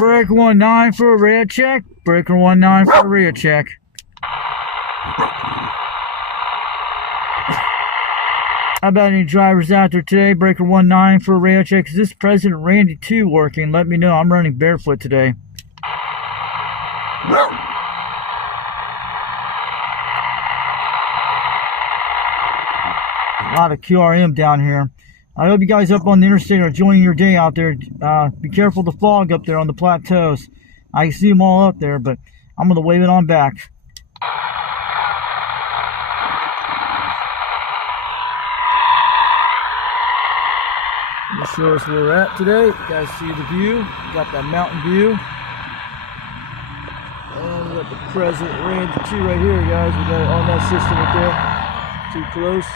Breaker 19 for a radio check. Breaker 19 for a radio check. How about any drivers out there today? Breaker 19 for a radio check. Is this President Randy2 working? Let me know. I'm running barefoot today. A lot of QRM down here. I hope you guys up on the interstate are enjoying your day out there. Be careful of the fog up there on the plateaus. I can see them all up there, but I'm going to wave it on back. Let me show us where we're at today. You guys see the view. We got that mountain view. And we got the President Randy2 right here, guys. We got it on that system right there. Too close.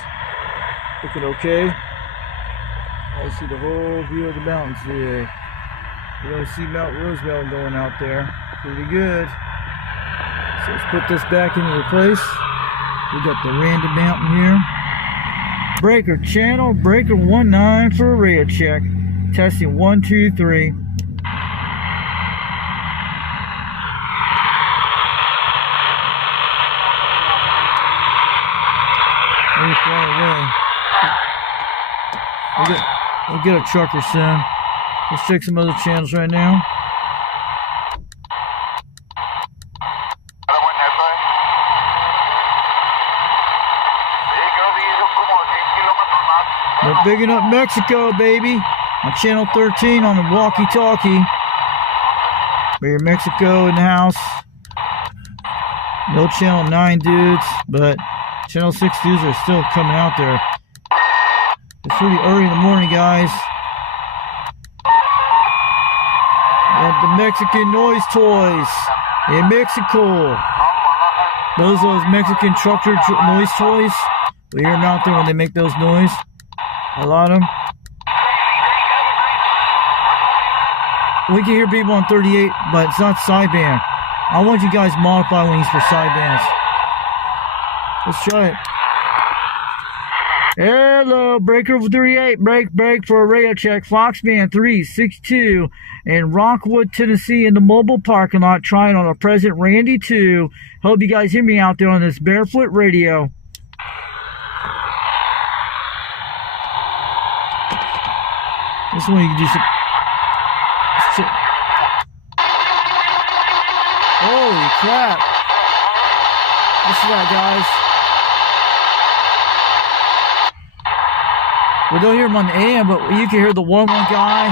Looking okay. I see the whole view of the mountains today. You don't see Mount Roosevelt going out there. Pretty good. So let's put this back into place. We got the random mountain here. Breaker channel, breaker 19 for a radio check. Testing 1, 2, 3. Very far away. We'll get a trucker soon. Let's check some other channels right now. We're bigging up Mexico, baby. On channel 13 on the walkie-talkie. We hear Mexico in the house. No channel 9 dudes, but channel 6 dudes are still coming out there. It's pretty early in the morning, guys. And the Mexican noise toys in Mexico. Those Mexican trucker noise toys. We hear them out there when they make those noise. A lot of them. We can hear people on 38, but it's not sideband. I want you guys to modify wings for sidebands. Let's try it. Hello, breaker 38, break for a radio check. Foxman 362 in Rockwood, Tennessee, in the mobile parking lot, trying on a President Randy2. Hope you guys hear me out there on this barefoot radio. This one you can do some. Holy crap! Listen to that, guys. We don't hear him on the AM, but you can hear the 1-1 guy.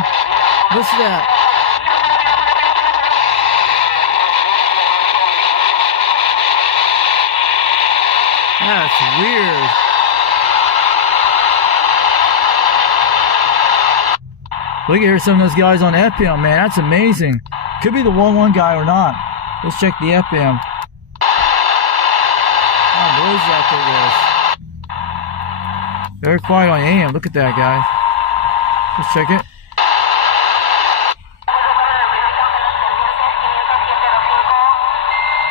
Listen to that. That's weird. We can hear some of those guys on FM, man. That's amazing. Could be the 1-1 guy or not. Let's check the FM. Oh, noise out there, guys. Very quiet on AM. Look at that, guys. Let's check it.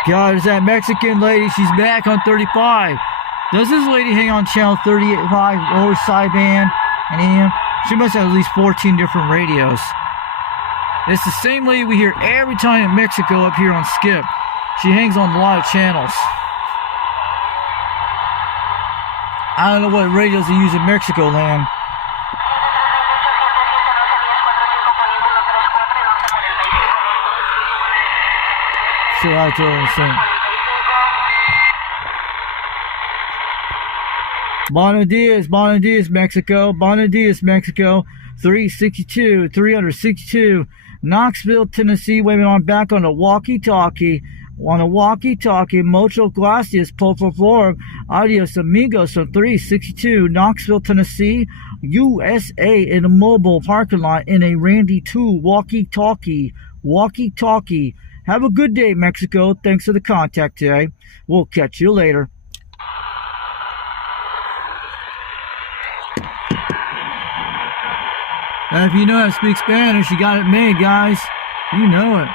God, is that Mexican lady? She's back on 35. Does this lady hang on channel 35 lower sideband and AM? She must have at least 14 different radios. It's the same lady we hear every time in Mexico up here on Skip. She hangs on a lot of channels. I don't know what radios they use in Mexico land. Say hi to her and sing. Buenos dias, Mexico. Buenos dias, Mexico. 362, Knoxville, Tennessee. Waving on back on the walkie-talkie. Mucho gracias, por favor. Adios, amigos. So 362, Knoxville, Tennessee, USA, in a mobile parking lot in a Randy2 walkie-talkie. Have a good day, Mexico. Thanks for the contact today. We'll catch you later. And if you know how to speak Spanish, you got it made, guys. You know it.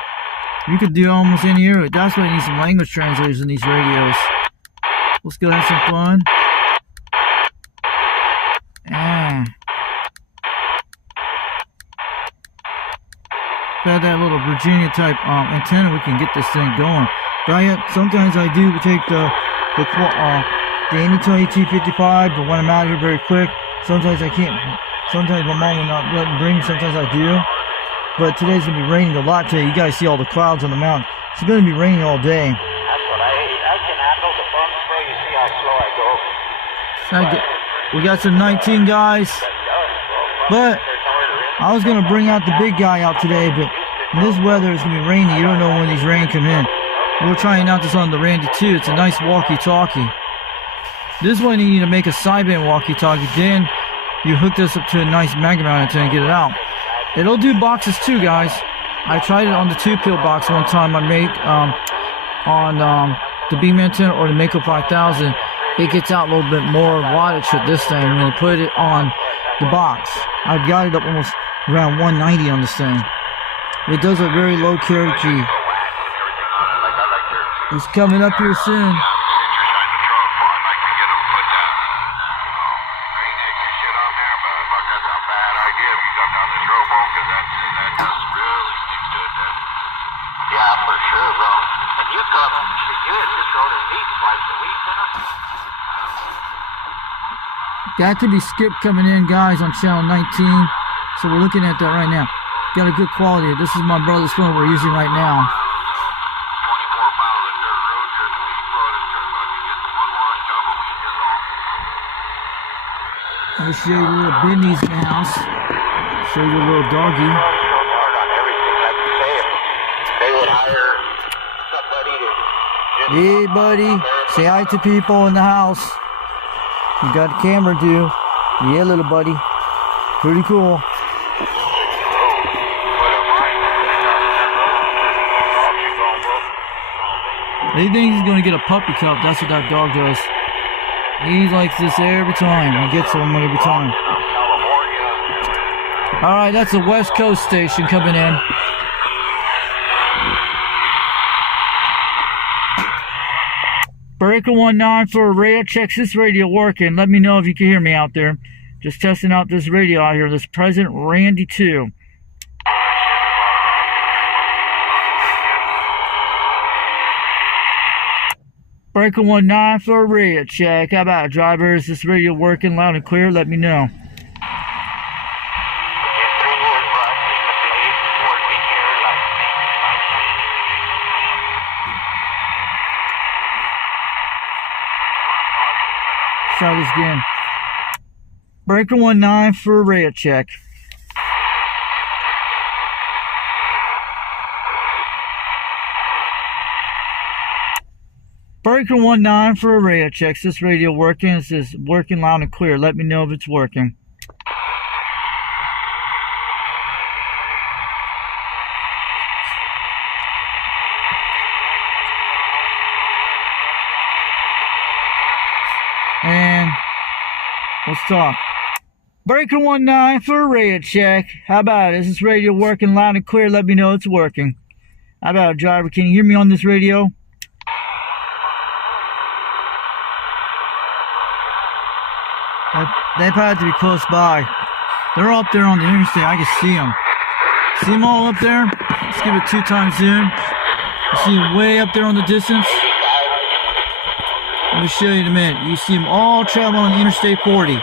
You could do almost any area. That's why you need some language translators in these radios. Let's go have some fun. add that little Virginia type antenna, we can get this thing going. But sometimes I do take the Anytone T55, but when I'm out here very quick, sometimes I can't. Sometimes my mom will not let me bring, sometimes I do. But today's going to be raining a lot today. You guys see all the clouds on the mountain. It's going to be raining all day. That's what I can handle the bump spray. You see how slow I go. We got some 19 guys. But I was going to bring out the big guy out today, but in this weather it's going to be rainy. You don't know when these rain come in. We're trying out this on the Randy2. It's a nice walkie-talkie. This one you need to make a sideband walkie-talkie. Then you hook this up to a nice magnet antenna and get it out. It'll do boxes too, guys. I tried it on the 2-peel box one time. I made on the beam antenna or the Mako 5000. It gets out a little bit more wattage with this thing when you put it on the box. I've got it up almost around 190 on this thing. It does a very low carry key. It's coming up here soon. Got to be Skip coming in, guys, on channel 19. So we're looking at that right now. Got a good quality. This is my brother's phone we're using right now. I'm going to show you the little Bendy's in the house. Show you the little doggy. Hey, buddy. Say hi to people in the house. You got a camera, too. Yeah, little buddy. Pretty cool. He thinks he's going to get a puppy cup. That's what that dog does. He likes this every time. He gets one every time. Alright, that's a West Coast station coming in. Breaker 19 for radio. Checks this radio working. Let me know if you can hear me out there. Just testing out this radio out here. This present Randy2. Breaker 19 for a radio check. How about it, driver? Is this radio working loud and clear? Let me know. Try this again. Breaker 19 for a radio check. Breaker 19 for a radio check. Is this radio working? Is this working loud and clear? Let me know if it's working. And let's talk. Breaker 19 for a radio check. How about it? Is this radio working loud and clear? Let me know it's working. How about it, driver? Can you hear me on this radio? They probably have to be close by. They're up there on the interstate. I can see them. See them all up there? Let's give it 2x zoom. You see them way up there on the distance. Let me show you in a minute. You see them all traveling on Interstate 40.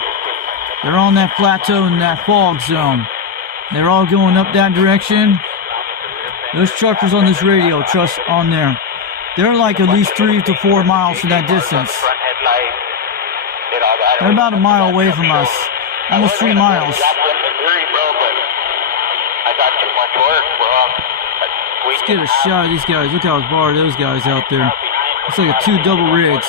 They're on that plateau in that fog zone. They're all going up that direction. Those truckers on this radio, trust on there. They're like at least 3 to 4 miles from that distance. They're about a mile away from us. Almost 3 miles. Let's get a shot of these guys. Look how far are those guys out there. It's like a 2 double rigs.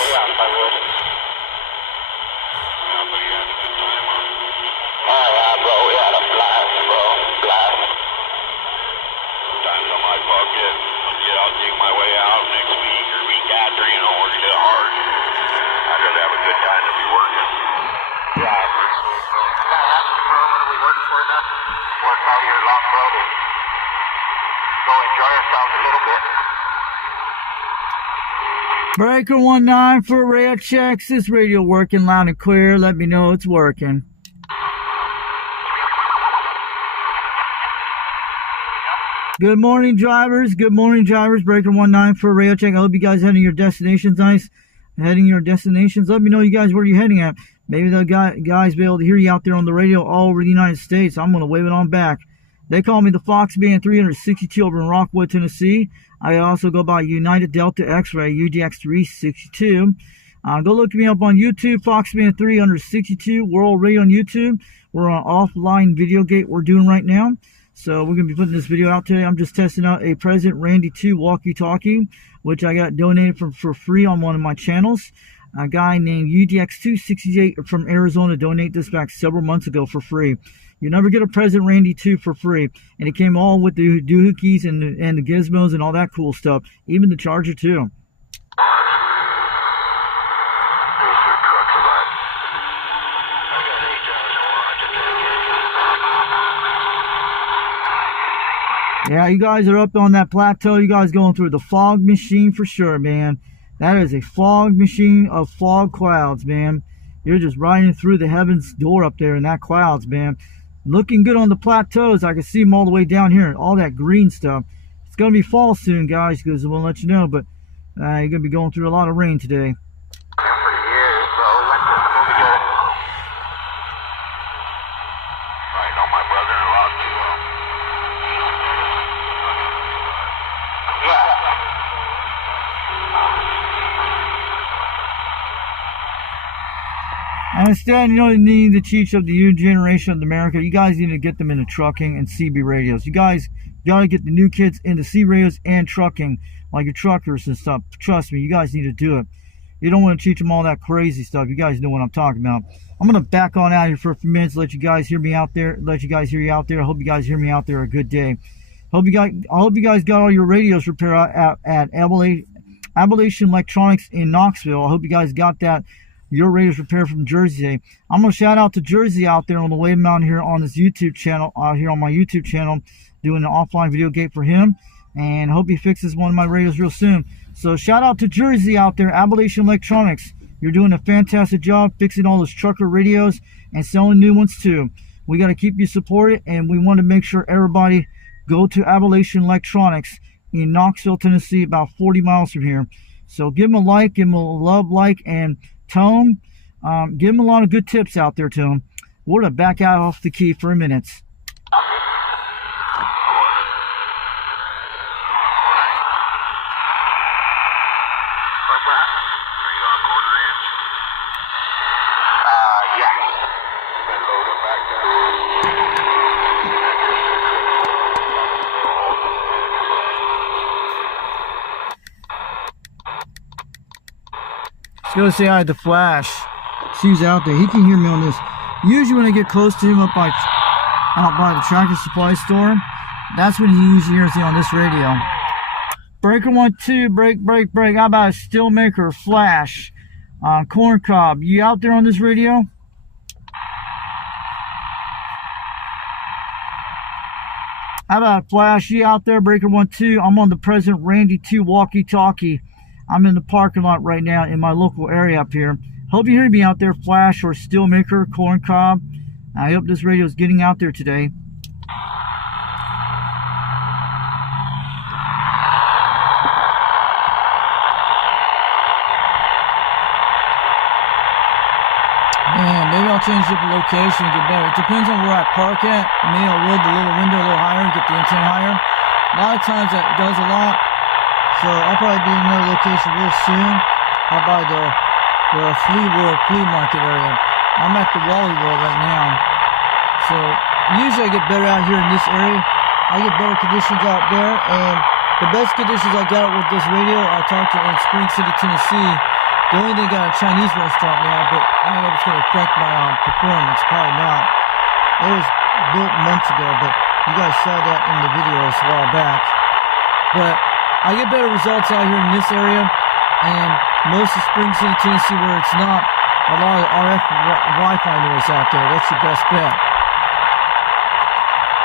Breaker 19 for radio checks. This radio working loud and clear. Let me know it's working. Good morning, drivers. Good morning, drivers. Breaker 19 for a radio check. I hope you guys heading your destinations nice. Heading your destinations. Let me know you guys where you're heading at. Maybe the guys be able to hear you out there on the radio all over the United States. I'm going to wave it on back. They call me the Fox Band 362 over in Rockwood, Tennessee. I also go by United Delta X-Ray, UDX 362. Go look me up on YouTube, Fox Band 362, World Radio on YouTube. We're on offline video gate we're doing right now. So we're going to be putting this video out today. I'm just testing out a President Randy2 walkie-talkie, which I got donated for free on one of my channels. A guy named UDX268 from Arizona donated this back several months ago for free. You never get a President Randy2 for free. And it came all with the doohickeys and the gizmos and all that cool stuff. Even the charger too. Yeah, you guys are up on that plateau. You guys going through the fog machine for sure, man. That is a fog machine of fog clouds, man. You're just riding through the heavens door up there in that clouds, man. Looking good on the plateaus. I can see them all the way down here. All that green stuff. It's going to be fall soon, guys, because we'll let you know. But you're going to be going through a lot of rain today. I understand you don't need to teach of the new generation of America. You guys need to get them into trucking and CB radios. You guys got to get the new kids into C radios and trucking, like your truckers and stuff. Trust me, you guys need to do it. You don't want to teach them all that crazy stuff. You guys know what I'm talking about. I'm going to back on out here for a few minutes, let you guys hear me out there. Let you guys hear you out there. I hope you guys hear me out there a good day. I hope you guys got all your radios repaired at Appalachian Electronics in Knoxville. I hope you guys got that. Your radios repaired from Jersey. I'm going to shout out to Jersey out there on the way down here on this YouTube channel, here on my YouTube channel, doing an offline video gate for him. And I hope he fixes one of my radios real soon. So shout out to Jersey out there, Appalachian Electronics. You're doing a fantastic job fixing all those trucker radios and selling new ones too. We got to keep you supported, and we want to make sure everybody go to Appalachian Electronics in Knoxville, Tennessee, about 40 miles from here. So give them a like, give them a love like, and tell them, give them a lot of good tips out there to them. We're going to back out off the key for a minute. Go say hi to Flash. She's out there. He can hear me on this. Usually when I get close to him out by the Tractor Supply store, that's when he usually hears me on this radio. Breaker 12, break. How about a Steelmaker, Flash, Corn Cob? You out there on this radio? How about Flash? You out there, Breaker 12? I'm on the President Randy2 walkie-talkie. I'm in the parking lot right now in my local area up here. Hope you hear me out there, Flash or Steelmaker, Corn Cob. I hope this radio is getting out there today. Man, maybe I'll change the location and get better. It depends on where I park at. Maybe I'll roll the little window a little higher and get the antenna higher. A lot of times that does a lot. So I'll probably be in another location real soon. Out by the flea market area. I'm at the Wally World right now. So usually I get better out here in this area. I get better conditions out there, and the best conditions I got with this radio I talked to in Spring City, Tennessee. The only thing got a Chinese restaurant now, but I don't know if it's going to affect my performance. Probably not. It was built months ago, but you guys saw that in the videos a while back. But I get better results out here in this area, and most of Spring City, Tennessee, where it's not a lot of RF Wi-Fi noise out there. That's your best bet.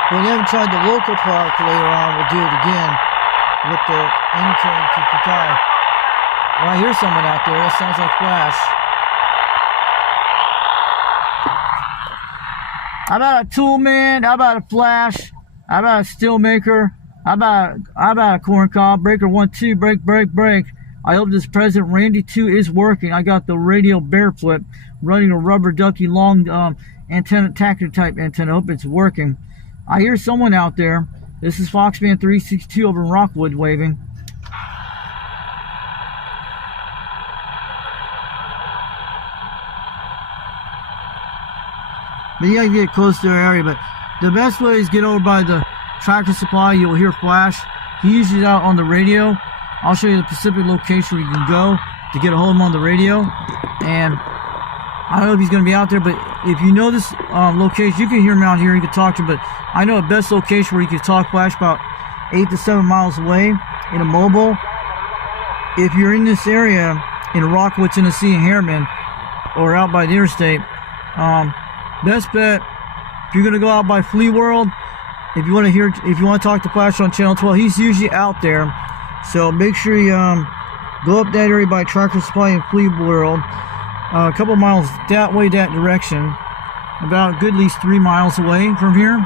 When you haven't tried the local product later on, we'll do it again with the Anytone TPI. When I hear someone out there, that sounds like Flash. How about a Tool Man? How about a Flash? How about a Steelmaker? How about a corn cob? Breaker 1-2, break. I hope this President Randy2 is working. I got the radio barefoot running a rubber ducky long antenna, tactor type antenna. I hope it's working. I hear someone out there. This is Foxman 362 over in Rockwood waving. But you gotta get close to their area. But the best way is get over by the Tractor Supply. You'll hear flash. He usually is out on the radio. I'll show you the specific location where you can go to get a hold of him on the radio. And I don't know if he's going to be out there, but if you know this location, you can hear him out here. You can talk to him. But I know the best location where you can talk flash about 8 to 7 miles away in a mobile. If you're in this area in Rockwood, Tennessee, and Harriman, or out by the interstate, best bet, if you're going to go out by Flea World, if you want to talk to Flash on Channel 12, he's usually out there. So make sure you go up that area by Tractor Supply and Flea World, a couple miles that way, that direction, about a good at least 3 miles away from here,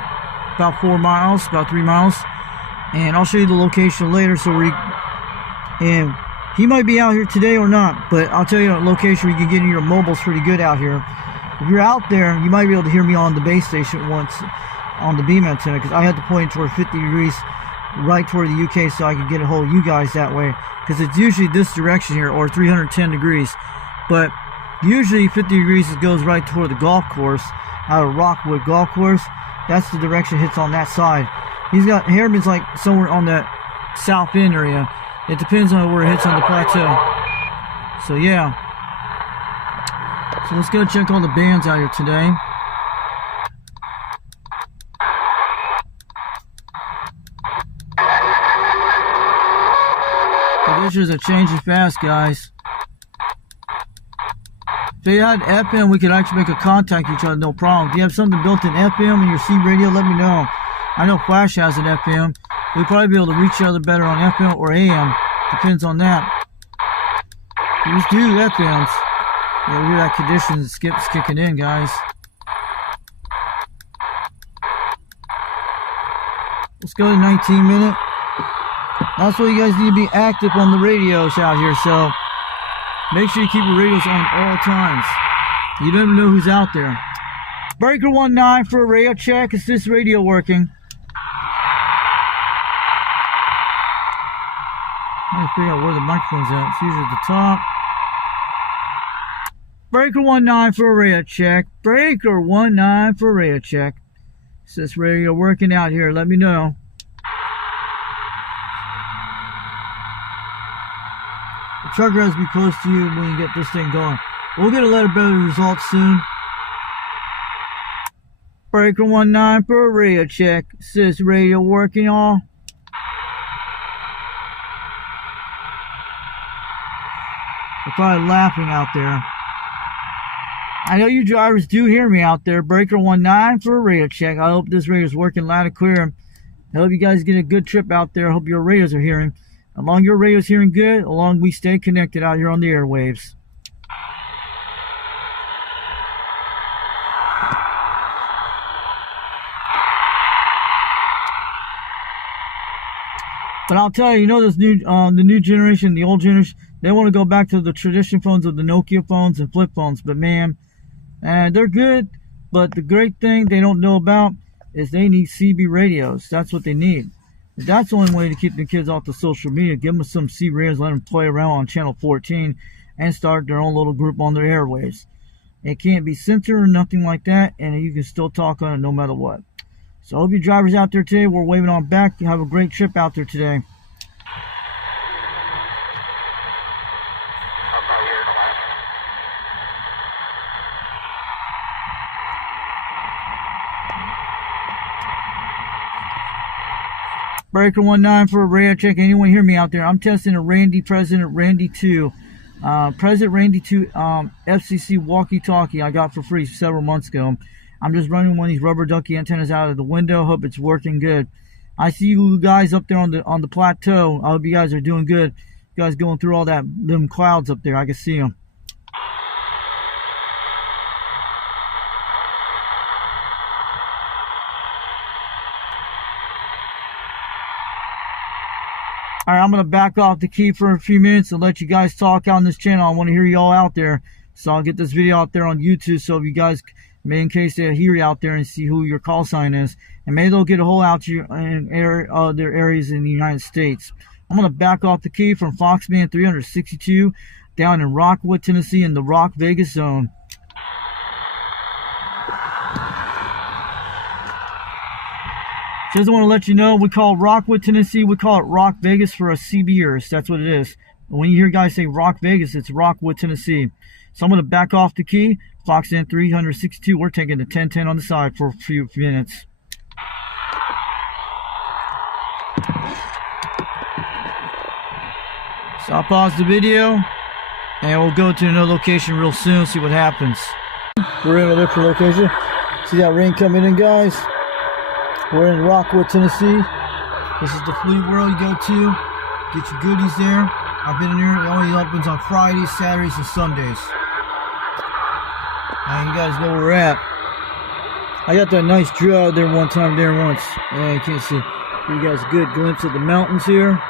about 4 miles, about 3 miles, and I'll show you the location later. And he might be out here today or not, but I'll tell you a location where you can get in your mobile's pretty good out here. If you're out there, you might be able to hear me on the base station once on the beam antenna, because I had to point toward 50 degrees right toward the UK so I could get a hold of you guys that way, because it's usually this direction here, or 310 degrees, but usually 50 degrees it goes right toward the golf course, out of Rockwood Golf Course. That's the direction it hits on that side. Harriman's like somewhere on that south end area. It depends on where it hits on the plateau. So yeah, so let's go check all the bands out here today. Conditions are changing fast, guys. If you had FM, we could actually make a contact each other, no problem. If you have something built in FM in your C radio, let me know. I know Flash has an FM. We'll probably be able to reach each other better on FM or AM. Depends on that. You just do FMs. Yeah, we hear that condition skips kicking in, guys. Let's go to 19 minute. That's why you guys need to be active on the radios out here, so make sure you keep your radios on all times. You never know who's out there. Breaker 19 for a radio check. Is this radio working? I gotta figure out where the microphone's at. It's usually at the top. Breaker 19 for a radio check. Breaker 19 for a radio check. Is this radio working out here? Let me know. The trucker has to be close to you when you get this thing going. We'll get a lot of better results soon. Breaker 19 for a radio check. Is this radio working all? They're probably laughing out there. I know you drivers do hear me out there. Breaker 19 for a radio check. I hope this radio is working loud and clear. I hope you guys get a good trip out there. I hope your radios are hearing. Along your radio's hearing good, along we stay connected out here on the airwaves. But I'll tell you, you know this new, the new generation, the old generation, they want to go back to the traditional phones of the Nokia phones and flip phones. But man, they're good. But the great thing they don't know about is they need CB radios. That's what they need. That's the only way to keep the kids off the social media. Give them some C radios, let them play around on channel 14 and start their own little group on their airwaves. It can't be censored or nothing like that, and you can still talk on it no matter what. So I hope you drivers out there today, we're waving on back. You have a great trip out there today. Breaker 19 for a radio check. Anyone hear me out there? I'm testing a President Randy2. President Randy2 FCC walkie-talkie I got for free several months ago. I'm just running one of these rubber ducky antennas out of the window. Hope it's working good. I see you guys up there on the plateau. I hope you guys are doing good. You guys going through all them clouds up there. I can see them. Alright, I'm going to back off the key for a few minutes and let you guys talk on this channel. I want to hear y'all out there. So I'll get this video out there on YouTube so if you guys may, in case they hear you out there and see who your call sign is. And maybe they'll get a hold out to you in other areas in the United States. I'm going to back off the key from Foxman 362 down in Rockwood, Tennessee in the Rock Vegas zone. Just want to let you know, we call Rockwood, Tennessee, we call it Rock Vegas for us CBers. That's what it is. When you hear guys say Rock Vegas, it's Rockwood, Tennessee. So I'm going to back off the key. Foxman 362, we're taking the 1010 on the side for a few minutes. So I'll pause the video, and we'll go to another location real soon, see what happens. We're in a different location. See that rain coming in, guys? We're in Rockwood, Tennessee. This is the flea world you go to. Get your goodies there. I've been in there. It only opens on Fridays, Saturdays, and Sundays. And you guys know where we're at. I got that nice drill out there one time there once. Yeah, you can't see. Give you guys a good glimpse of the mountains here.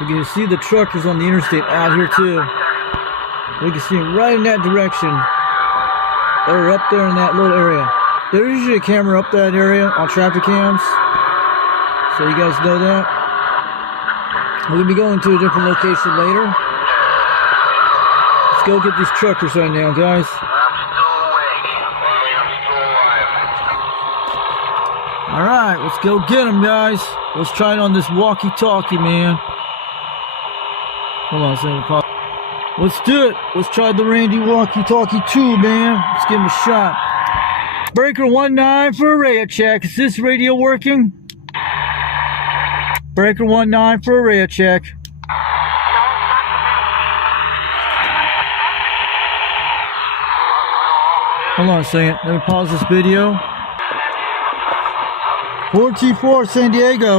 We can see the truckers on the interstate out here too. We can see them right in that direction. They're up there in that little area. There's usually a camera up that area on traffic cams. So you guys know that. We're going to be going to a different location later. Let's go get these truckers right now, guys. Alright, let's go get them, guys. Let's try it on this walkie-talkie, man. Hold on a second. Let's do it. Let's try the Randy walkie-talkie 2, man. Let's give him a shot. Breaker 19 for a radio check. Is this radio working? Breaker 19 for a radio check. Hold on a second. Let me pause this video. 4T4 San Diego.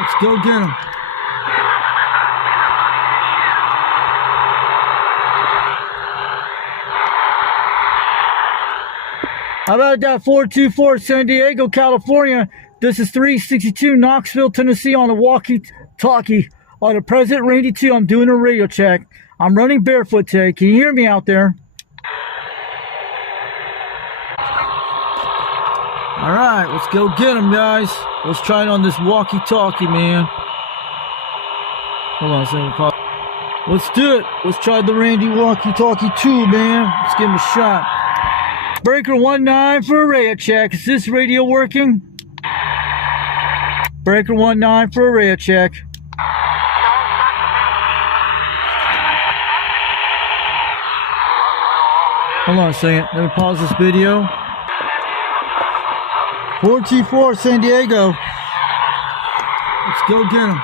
Let's go get him. How about that? 424 San Diego, California. This is 362 Knoxville, Tennessee on the walkie-talkie. On the President Randy2, I'm doing a radio check. I'm running barefoot today. Can you hear me out there? Alright, let's go get him, guys. Let's try it on this walkie-talkie, man. Hold on a second. Let's do it. Let's try the Randy walkie-talkie 2, man. Let's give him a shot. Breaker 19 for a radio check. Is this radio working? Breaker 19 for a radio check. Hold on a second. Let me pause this video. 4T4 San Diego. Let's go get him.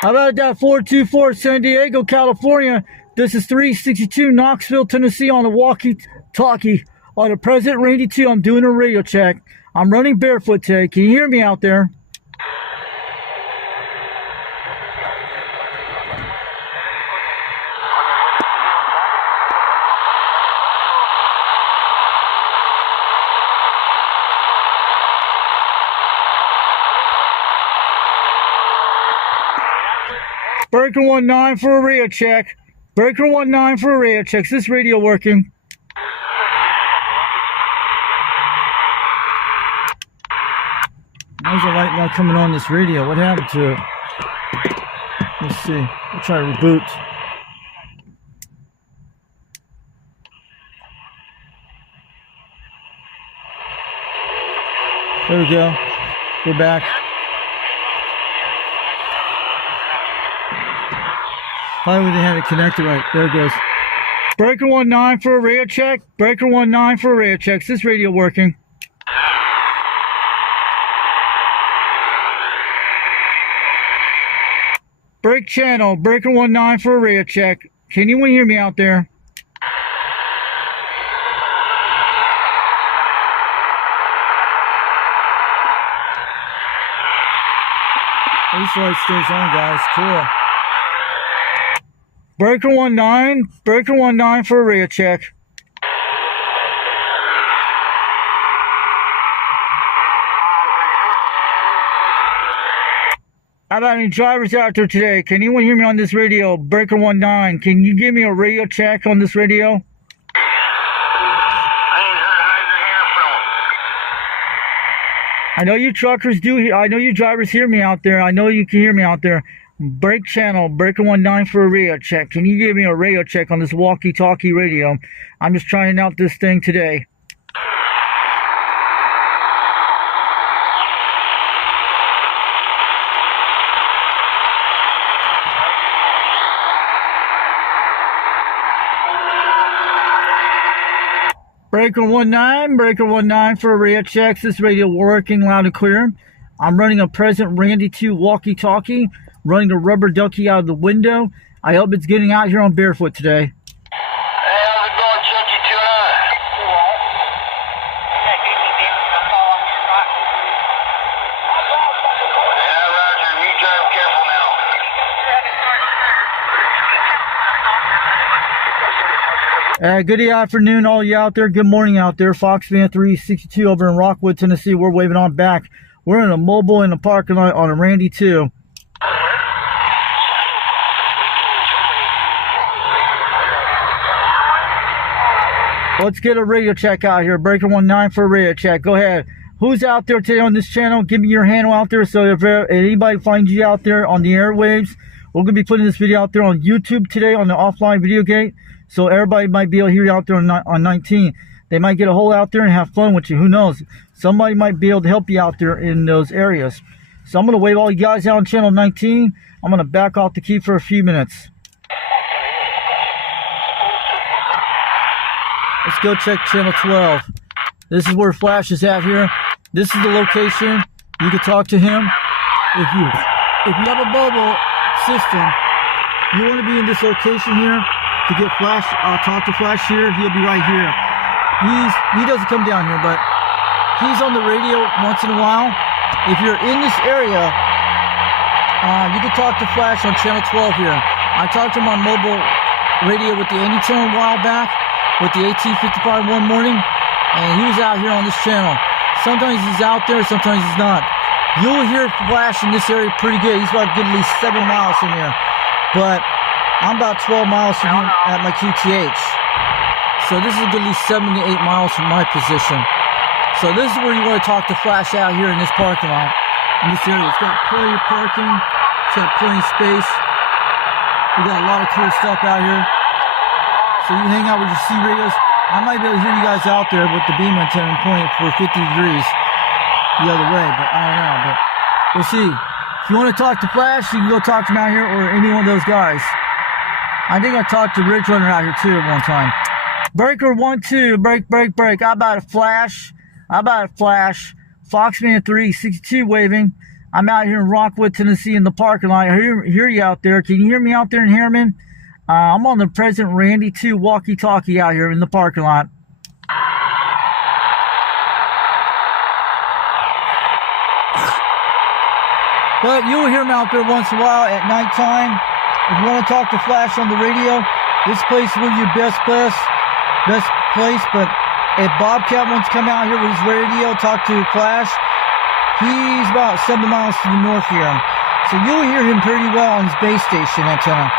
How about that? 424 San Diego, California. This is 362 Knoxville, Tennessee on the walkie-talkie. On the President Randy2, I'm doing a radio check. I'm running barefoot today. Can you hear me out there? Breaker 19 for a radio check. Breaker 19 for a radio check. Is this radio working? Why is the light not coming on this radio? What happened to it? Let's see. We'll try to reboot. There we go. We're back. Probably they had it connected right. There it goes. Breaker 19 for a radio check. Breaker 19 for a radio check. Is this radio working? Break channel. Breaker 19 for a radio check. Can anyone hear me out there? At least the light stays on, guys. Cool. Breaker 19, Breaker 19 for a radio check. How about any drivers out there today? Can anyone hear me on this radio? Breaker 19, can you give me a radio check on this radio? I know you truckers do. I know you drivers hear me out there. I know you can hear me out there. Break channel, Breaker 19 for a radio check. Can you give me a radio check on this walkie-talkie radio? I'm just trying out this thing today. Breaker 19 for a radio check. This radio working loud and clear. I'm running a present Randy2 walkie-talkie, running a rubber ducky out of the window. I hope it's getting out here on barefoot today. Hey, how's it going, Chucky 29? Yeah, Roger. You drive careful now. Good afternoon, all you out there. Good morning out there. Foxman 362 over in Rockwood, Tennessee. We're waving on back. We're in a mobile in the parking lot on a Randy2. Let's get a radio check out here. Breaker 19 for a radio check. Go ahead. Who's out there today on this channel? Give me your handle out there. So if anybody finds you out there on the airwaves, we're going to be putting this video out there on YouTube today on the offline video gate. So everybody might be able to hear you out there on 19. They might get a hole out there and have fun with you. Who knows? Somebody might be able to help you out there in those areas. So I'm going to wave all you guys out on channel 19. I'm going to back off the key for a few minutes. Let's go check channel 12. This is where Flash is at here. This is the location. You can talk to him. If you have a mobile system, you want to be in this location here to get Flash. I'll talk to Flash here. He'll be right here. He doesn't come down here, but he's on the radio once in a while. If you're in this area, you can talk to Flash on channel 12 here. I talked to him on mobile radio with the Anytone a while back with the AT55 one morning, and he was out here on this channel. Sometimes he's out there, sometimes he's not. You'll hear Flash in this area pretty good. He's about to get at least 7 miles from here, but I'm about 12 miles from him at my QTH. So this is at least 7 to 8 miles from my position. So this is where you want to talk to Flash out here in this parking lot. In this area, it's got plenty of parking. It's got plenty of space. We got a lot of cool stuff out here. So you hang out with your C radios. I might be able to hear you guys out there with the beam antenna point for 50 degrees the other way, but I don't know. But we'll see. If you want to talk to Flash, you can go talk to him out here or any one of those guys. I think I talked to Ridge Runner out here too at one time. Breaker 12, break. How about a Flash? Foxman 362 waving. I'm out here in Rockwood, Tennessee in the parking lot. I hear you out there. Can you hear me out there in Harriman? I'm on the present Randy2 walkie-talkie out here in the parking lot. But you'll hear him out there once in a while at nighttime. If you want to talk to Flash on the radio, this place will be your best place. But if Bobcat wants to come out here with his radio, talk to Flash, he's about 7 miles to the north here. So you'll hear him pretty well on his base station antenna.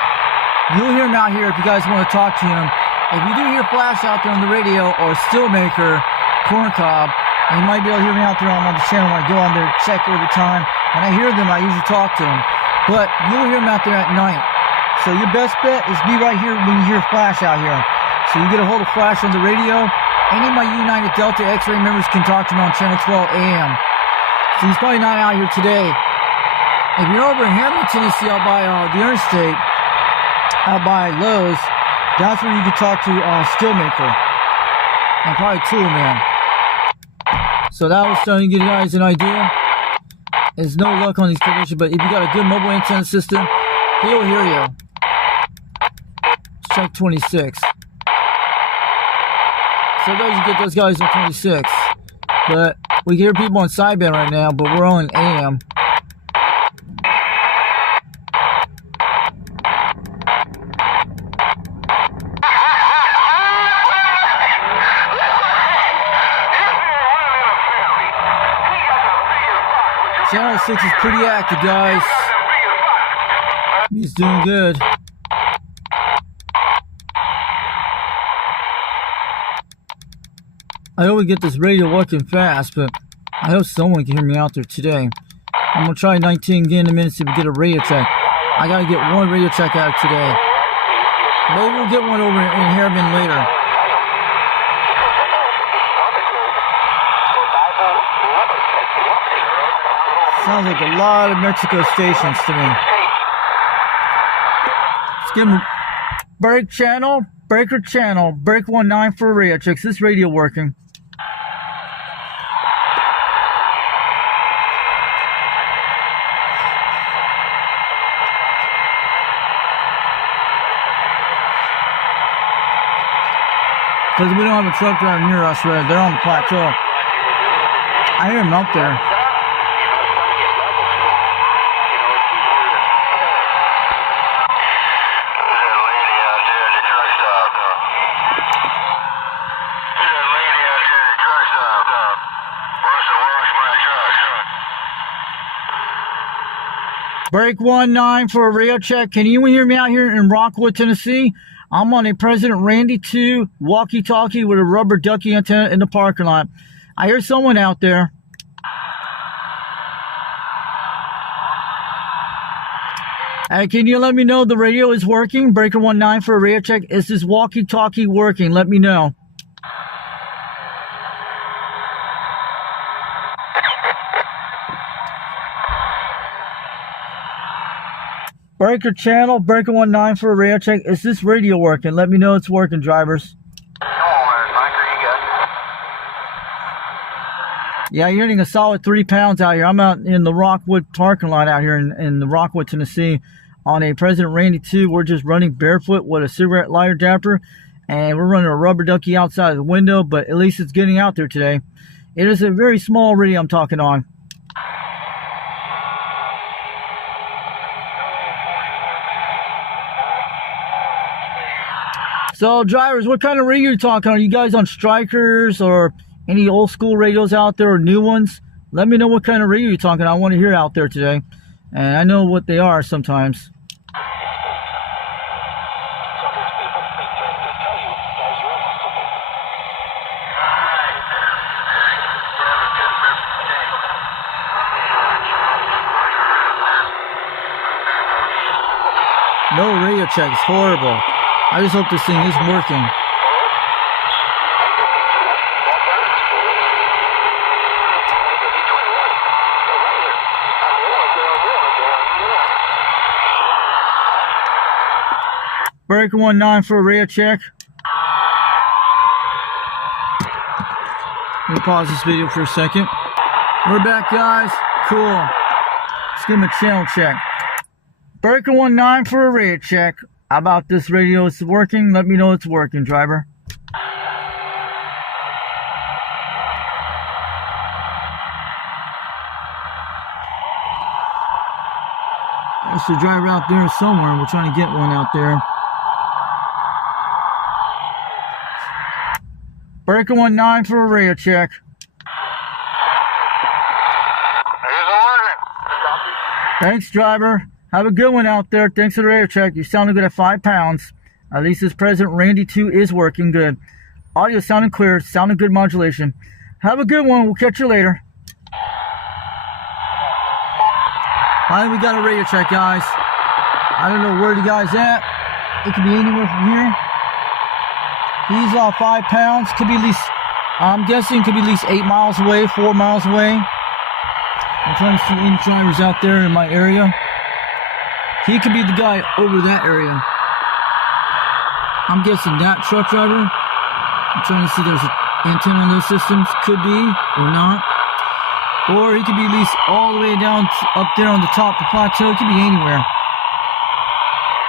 You'll hear him out here if you guys want to talk to him. If you do hear Flash out there on the radio or Steelmaker, Corncob, and you might be able to hear me out there on the channel when I go on there, check every time. When I hear them, I usually talk to them. But you'll hear him out there at night. So your best bet is be right here when you hear Flash out here. So you get a hold of Flash on the radio. Any of my United Delta X-Ray members can talk to him on channel 12 AM. So he's probably not out here today. If you're over in Harriman, Tennessee, out by the interstate, out by Lowe's, that's where you can talk to Steelmaker and probably Toolman. So that was starting to give you guys an idea. There's no luck on these conditions, but if you got a good mobile antenna system, he'll hear you. Check 26. Sometimes you get those guys on 26. But we hear people on sideband right now, but we're on AM. Channel 6 is pretty active, guys. He's doing good. I hope we get this radio working fast, but I hope someone can hear me out there today. I'm gonna try 19 again in a minute, see if we get a radio check. I gotta get one radio check out today. Maybe we'll get one over in Harriman later. Sounds like a lot of Mexico stations to me. Let's give them break channel, breaker channel, break 19 for a radio check. Is this radio working? Because we don't have a truck driver near us, right? They're on the plateau. I hear them up there. Break 19 for a radio check. Can you hear me out here in Rockwood, Tennessee? I'm on a President Randy2 walkie-talkie with a rubber ducky antenna in the parking lot. I hear someone out there. Hey, can you let me know the radio is working? Breaker 19 for a radio check. Is this walkie-talkie working? Let me know. Breaker channel, breaker 19 for a radio check. Is this radio working? Let me know it's working, drivers. Yeah, you're getting a solid 3 pounds out here. I'm out in the Rockwood parking lot out here in the Rockwood, Tennessee on a President Randy2. We're just running barefoot with a cigarette lighter adapter, and we're running a rubber ducky outside of the window, but at least it's getting out there today. It is a very small radio I'm talking on. So, drivers, what kind of radio are you talking on? Are you guys on strikers or any old school radios out there or new ones? Let me know what kind of radio you're talking on. I want to hear out there today. And I know what they are sometimes. No radio check. It's horrible. I just hope this thing is working. Breaker 19 for a radio check. Let me pause this video for a second. We're back, guys. Cool. Let's give him a channel check. Breaker 19 for a radio check. How about this radio is working? Let me know it's working, driver. There's a driver out there somewhere. We're trying to get one out there. Breaker 19 for a radio check. Thanks, driver. Have a good one out there. Thanks for the radio check. You sounded good at 5 pounds. At least this President Randy2 is working good. Audio sounding clear. Sounding good modulation. Have a good one. We'll catch you later. Alright, we got a radio check, guys. I don't know where the guy's at. It could be anywhere from here. He's 5 pounds. Could be at least, I'm guessing, could be at least 8 miles away, 4 miles away. I'm trying to see any drivers out there in my area. He could be the guy over that area. I'm guessing that truck driver. I'm trying to see there's an antenna on those systems. Could be or not. Or he could be at least all the way down up there on the top of the plateau. It could be anywhere.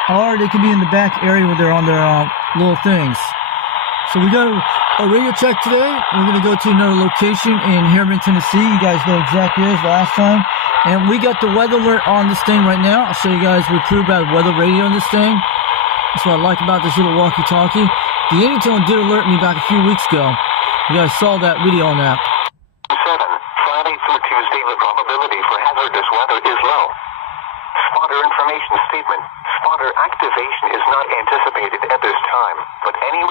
Or they could be in the back area where they're on their little things. So we got a radio check today. We're going to go to another location in Harriman, Tennessee. You guys know exactly as last time. And we got the weather alert on this thing right now. I'll show you guys what crew about weather radio on this thing. That's what I like about this little walkie-talkie. The Randy2 did alert me back a few weeks ago. You guys saw that video on that. 7, Friday through Tuesday. the probability for hazardous weather is low. Spotter information statement. Spotter activation is not anticipated at this time, but any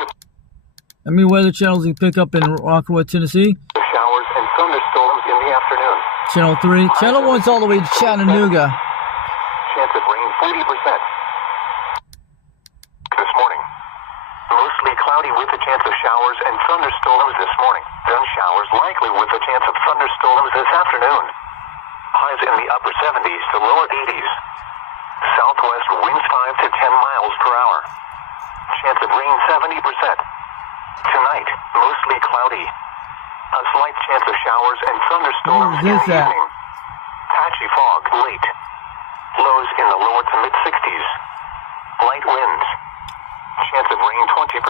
how many weather channels you pick up in Rockwood, Tennessee? Showers and thunderstorms in the afternoon. Channel 3. Channel 1's all the way to Chattanooga. Chance of rain 40%. This morning. Mostly cloudy with a chance of showers and thunderstorms this morning. Then showers likely with a chance of thunderstorms this afternoon. Highs in the upper 70s to lower 80s. Southwest winds 5 to 10 miles per hour. Chance of rain 70%. Tonight, mostly cloudy. A slight chance of showers and thunderstorms in the evening. Patchy fog late. Lows in the lower to mid 60s. Light winds. Chance of rain 20%.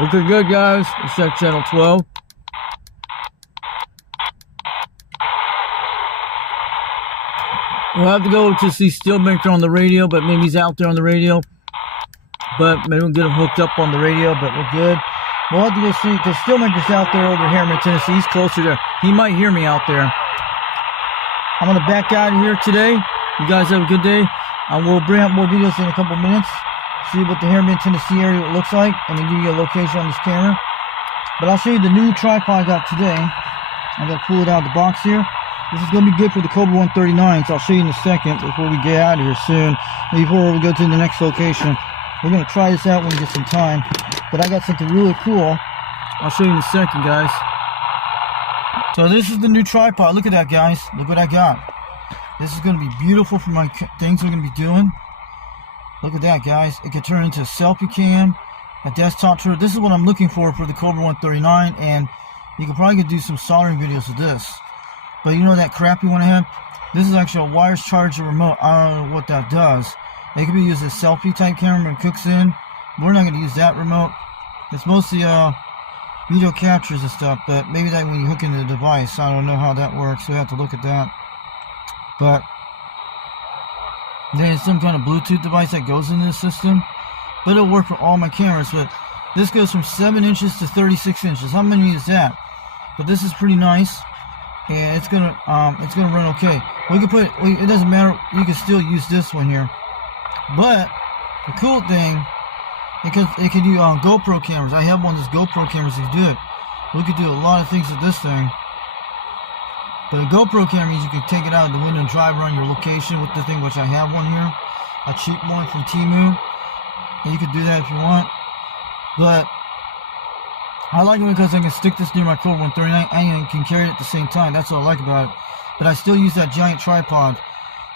Looking good, guys. Let's check channel 12. We'll have to go to see Steelmaker on the radio, but maybe he's out there on the radio. But maybe we'll get him hooked up on the radio, but we're good. We'll have to go see, because Steelmaker's out there over Harriman, Tennessee. He's closer there. He might hear me out there. I'm going to back out of here today. You guys have a good day. We'll bring up more videos in a couple minutes. See what the Harriman, Tennessee area looks like. And then give you a location on this camera. But I'll show you the new tripod I got today. I'm going to pull it out of the box here. This is going to be good for the Cobra 139. So I'll show you in a second before we get out of here soon. Before we go to the next location. We're going to try this out when we get some time. But I got something really cool. I'll show you in a second, guys. So this is the new tripod. Look at that, guys. Look what I got. This is going to be beautiful for my things we're going to be doing. Look at that, guys. It can turn into a selfie cam, a desktop tour. This is what I'm looking for the Cobra 139. And you can probably do some soldering videos with this. But you know that crappy one I have? This is actually a wires charger remote. I don't know what that does. It can be used as a selfie type camera when it cooks in. We're not going to use that remote. It's mostly video captures and stuff, but maybe that when you hook into the device. I don't know how that works. We have to look at that. But there's some kind of Bluetooth device that goes into the system. But it'll work for all my cameras. But this goes from 7 inches to 36 inches. I'm going to use that. But this is pretty nice. And it's gonna run okay. We can put it doesn't matter, you can still use this one here. But the cool thing, because it can do GoPro cameras. I have one of those GoPro cameras that can do it. We could do a lot of things with this thing. But a GoPro camera, you can take it out of the window and drive around your location with the thing, which I have one here. A cheap one from Temu. And you could do that if you want. But I like it because I can stick this near my Cobra 139 and I can carry it at the same time. That's what I like about it. But I still use that giant tripod.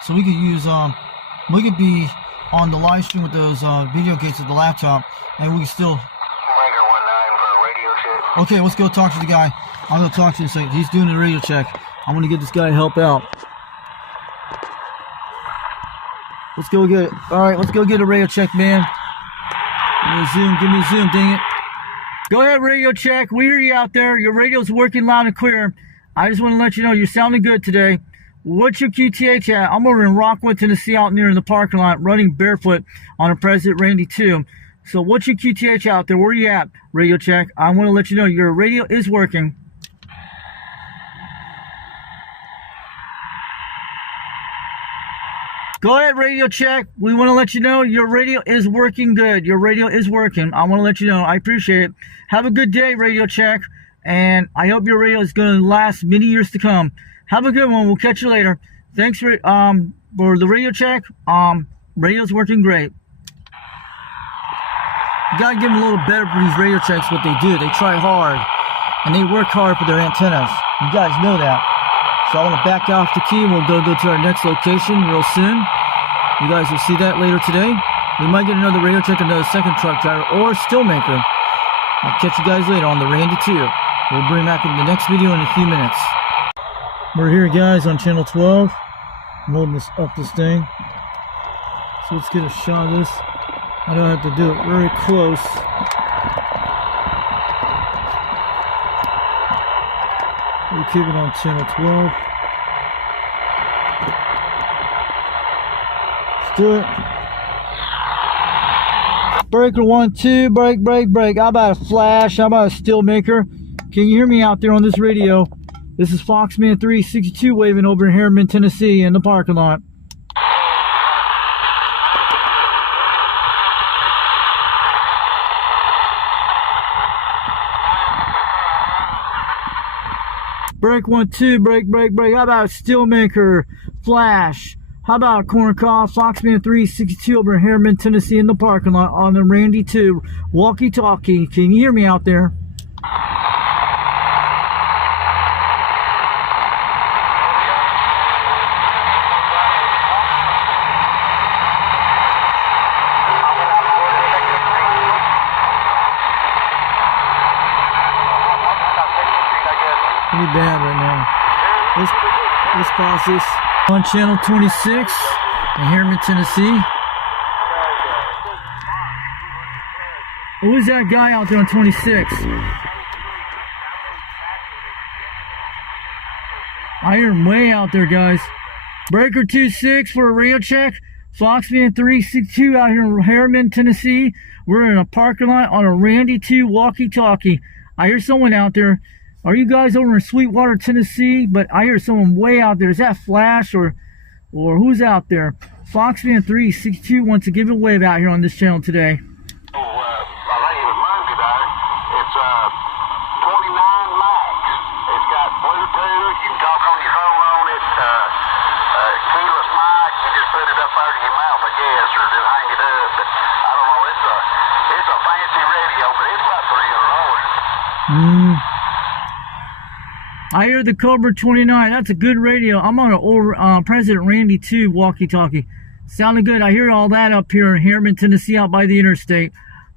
So we could use, we could be on the live stream with those video gates of the laptop, and we can still. Micro 19 for a radio check. Okay, let's go talk to the guy. I'm gonna talk to him in a second. He's doing a radio check. I'm gonna get this guy help out. Let's go get it. All right, let's go get a radio check, man. Give me a zoom, dang it. Go ahead, radio check. We hear you out there. Your radio's working loud and clear. I just want to let you know you're sounding good today. What's your QTH at? I'm over in Rockwood, Tennessee, out near in the parking lot, running barefoot on a President Randy2. So what's your QTH out there? Where are you at? Radio check. I want to let you know your radio is working. Go ahead, radio check. We want to let you know your radio is working good. Your radio is working. I want to let you know. I appreciate it. Have a good day, radio check. And I hope your radio is going to last many years to come. Have a good one. We'll catch you later. Thanks for the radio check. Radio's working great. You got to give them a little better for these radio checks, what they do. They try hard. And they work hard for their antennas. You guys know that. So I want to back off the key and we'll go to our next location real soon. You guys will see that later today. We might get another radio check, another second truck driver, or Steelmaker. I'll catch you guys later on the Randy2. We'll bring back in the next video in a few minutes. We're here, guys, on channel 12. I'm holding this thing. So let's get a shot of this. I don't have to do it very close. We'll keep it on channel 12. Let's do it. Breaker 1, 2, break. How about a flash? How about a Steelmaker? Can you hear me out there on this radio? This is Foxman 362 waving over in Harriman, Tennessee in the parking lot. Break 1, 2, break. How about Steelmaker, Flash? How about Corn Cob, Foxman 362 over in Harriman, Tennessee in the parking lot on the Randy2 walkie-talkie. Can you hear me out there? Pretty bad right now. Let's pause this. On channel 26 in Harriman, Tennessee. Who is that guy out there on 26? I hear him way out there, guys. Breaker 26 for a radio check. Foxman 362 out here in Harriman, Tennessee. We're in a parking lot on a Randy2 walkie-talkie. I hear someone out there. Are you guys over in Sweetwater, Tennessee? But I hear someone way out there. Is that Flash or who's out there? Foxman 362 wants to give a wave out here on this channel today. I think it was Monday there. It's 29 Max. It's got Bluetooth. You can talk on your phone on it. Keyless mic. You just put it up there to your mouth, I guess, or just hang it up. But I don't know. It's a fancy radio, but it's about $300. I hear the Cobra 29. That's a good radio. I'm on an old President Randy2 walkie-talkie. Sounding good. I hear all that up here in Harriman, Tennessee, out by the interstate.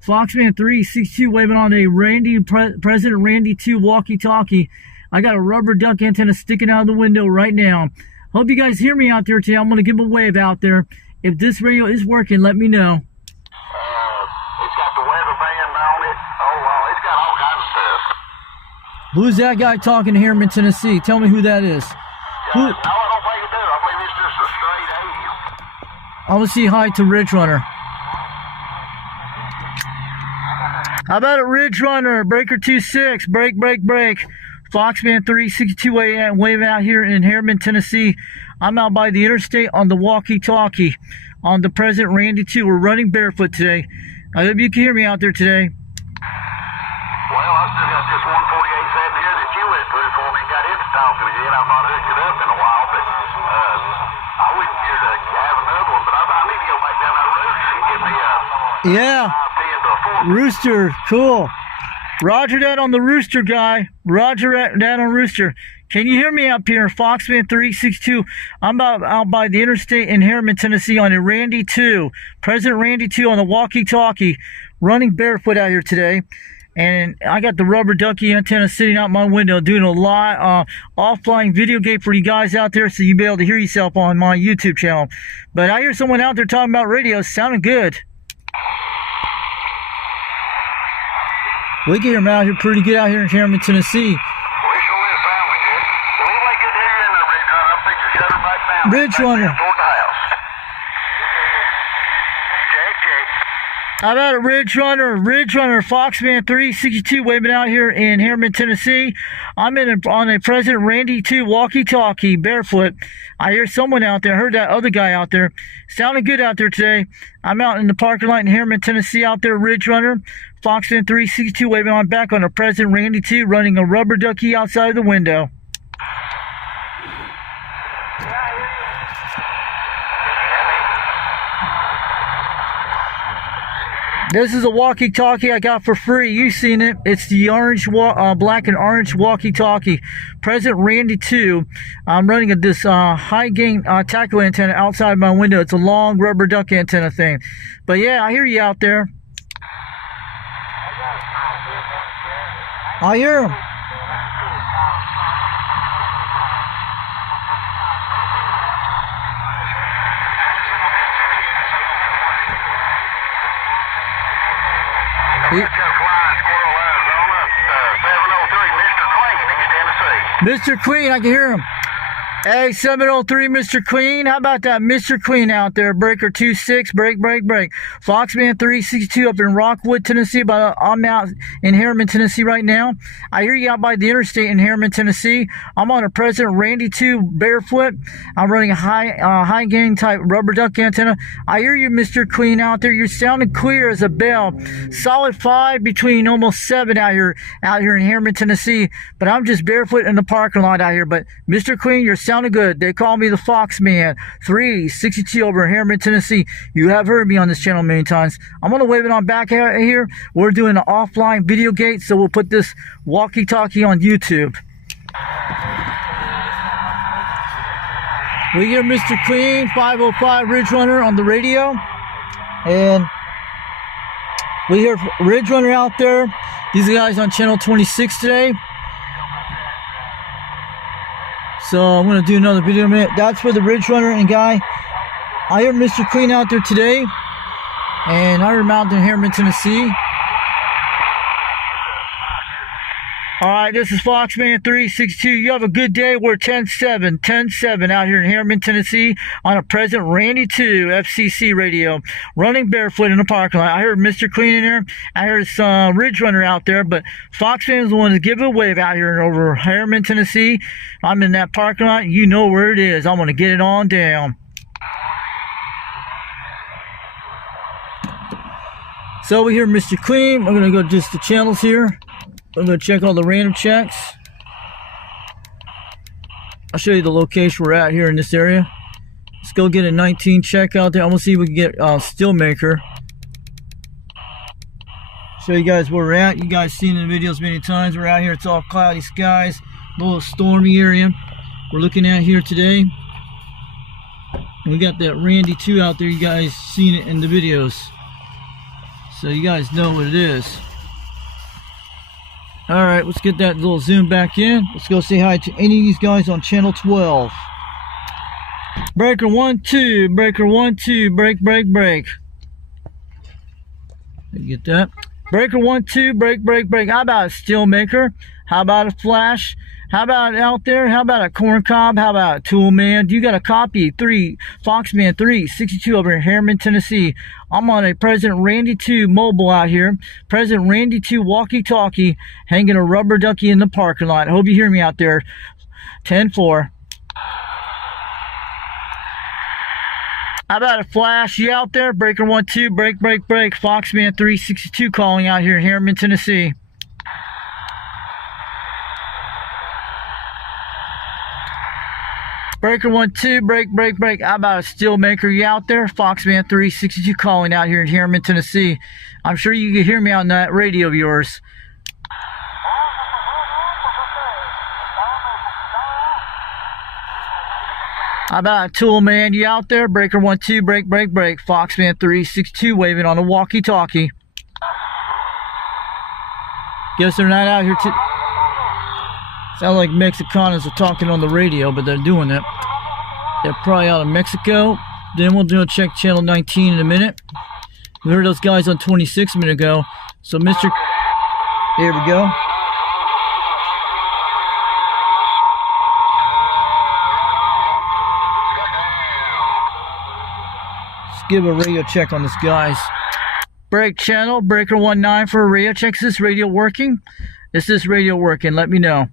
Foxman 362 waving on a President Randy2 walkie-talkie. I got a rubber duck antenna sticking out of the window right now. Hope you guys hear me out there today. I'm going to give a wave out there. If this radio is working, let me know. It's got the weather band on it. Oh, it's got all kinds of stuff. Who's that guy talking to Harriman, Tennessee? Tell me who that is. No, I don't think it do. I believe it's just a straight 80. I want to say hi to Ridge Runner. How about it, Ridge Runner? Breaker 26. Break. Foxman 362 waving out here in Harriman, Tennessee. I'm out by the interstate on the walkie-talkie on the President Randy2. We're running barefoot today. I hope you can hear me out there today. Well, I still got this 148.7 here that you went through for me and got it to talk to me in. I've not hooked it up in a while, but I wouldn't care to have another one, but I need to go back down that rooster and get me a 5, 10 to a 4. Rooster, cool. Roger that on the Rooster, guy. Roger that on Rooster. Can you hear me up here? Foxman 362. I'm out by the interstate in Harriman, Tennessee on a Randy2. President Randy2 on the walkie-talkie. Running barefoot out here today. And I got the rubber ducky antenna sitting out my window doing a live offline video game for you guys out there so you'll be able to hear yourself on my YouTube channel. But I hear someone out there talking about radios sounding good. We can hear them out here pretty good out here in Harriman, Tennessee. Ridge Runner. How about it, Ridge Runner? Ridge Runner, Foxman 362 waving out here in Harriman, Tennessee. I'm on a President Randy2 walkie-talkie, barefoot. I hear someone out there. I heard that other guy out there. Sounding good out there today. I'm out in the parking lot in Harriman, Tennessee out there, Ridge Runner. Foxman 362 waving on back on a President Randy2 running a rubber ducky outside of the window. This is a walkie-talkie I got for free. You've seen it. It's the orange, black and orange walkie-talkie. President Randy2. I'm running this high-gain tackle antenna outside my window. It's a long rubber duck antenna thing. But yeah, I hear you out there. I hear him. Mr. Queen, I can hear him. Hey, 703, Mr. Clean. How about that, Mr. Clean out there? Breaker 26, break. Foxman 362 up in Rockwood, Tennessee. But I'm out in Harriman, Tennessee right now. I hear you out by the interstate in Harriman, Tennessee. I'm on a President Randy2 barefoot. I'm running a high gain type rubber duck antenna. I hear you, Mr. Clean out there. You're sounding clear as a bell. Solid 5 between almost 7 out here in Harriman, Tennessee. But I'm just barefoot in the parking lot out here. But Mr. Clean, you're sounding good. They call me the Foxman 362 over in Harriman, Tennessee. You have heard me on this channel many times. I'm going to wave it on back here. We're doing an offline video gate, so we'll put this walkie-talkie on YouTube. We hear Mr. Clean 505 Ridge Runner on the radio, and we hear Ridge Runner out there. These guys on channel 26 today. So I'm going to do another video in a minute. That's for the Ridge Runner and guy. I hear Mr. Clean out there today. And I hear Mountain Harriman, Tennessee. Alright, this is Foxman 362. You have a good day. We're 10-7 out here in Harriman, Tennessee on a President Randy2 FCC radio. Running barefoot in the parking lot. I heard Mr. Clean in there. I heard some Ridge Runner out there. But Foxman is the one to give it a wave out here over Harriman, Tennessee. I'm in that parking lot. You know where it is. I'm going to get it on down. So we hear Mr. Clean. We're going to go just the channels here. I'm going to check all the random checks. I'll show you the location we're at here in this area. Let's go get a 19 check out there. I'm going to see if we can get Steelmaker. Show you guys where we're at. You guys seen in the videos many times. We're out here. It's all cloudy skies. A little stormy area we're looking at here today. We got that Randy2 out there. You guys seen it in the videos. So you guys know what it is. Alright, let's get that little zoom back in. Let's go say hi to any of these guys on channel 12. Breaker 1-2, breaker 1-2, break. Get that. Breaker 1-2, break. How about a Steelmaker? How about a Flash? How about out there? How about a corn cob? How about a tool man? You got a copy? Foxman 362 over in Harriman, Tennessee. I'm on a President Randy2 mobile out here. President Randy2 walkie-talkie, hanging a rubber ducky in the parking lot. Hope you hear me out there. 10-4. How about a Flash? You out there? Breaker 1-2, break. Foxman 362 calling out here in Harriman, Tennessee. Breaker 1-2, break. How about a Steelmaker? You out there? Foxman 362 calling out here in Harriman, Tennessee. I'm sure you can hear me on that radio of yours. How about a tool man? You out there? Breaker 1-2, break. Foxman 362 waving on a walkie-talkie. Guess they're not out here to... Sound like Mexicanos are talking on the radio, but they're doing it. They're probably out of Mexico. Then we'll do a check channel 19 in a minute. We heard those guys on 26 a minute ago. So Mr. Here we go. Let's give a radio check on this, guys. Break channel, breaker 19 for a radio check. Is this radio working? Is this radio working? Let me know.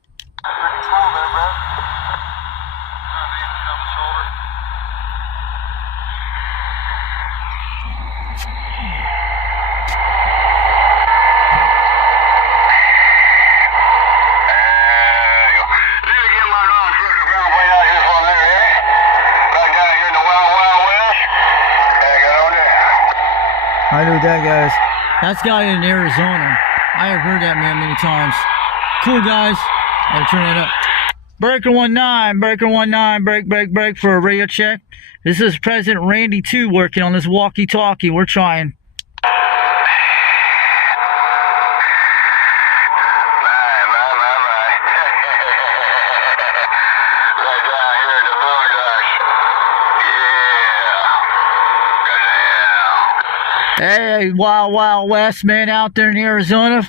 I know that, guys. That's guy in Arizona. I have heard that man many times. Cool, guys. I'll turn it up. Breaker 19, break for a radio check. This is President Randy2 working on this walkie-talkie. We're trying. Hey, Wild West, man, out there in Arizona.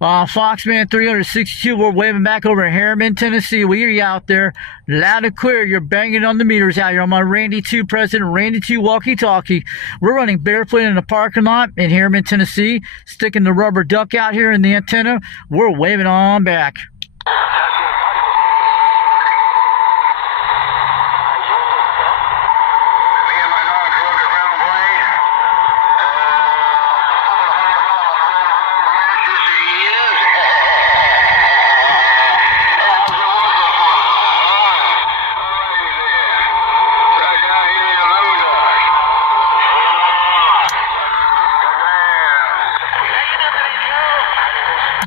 Foxman 362, we're waving back over in Harriman, Tennessee. We hear you out there, loud and clear. You're banging on the meters out here on my Randy2 President Randy2 walkie-talkie. We're running barefoot in the parking lot in Harriman, Tennessee, sticking the rubber duck out here in the antenna. We're waving on back.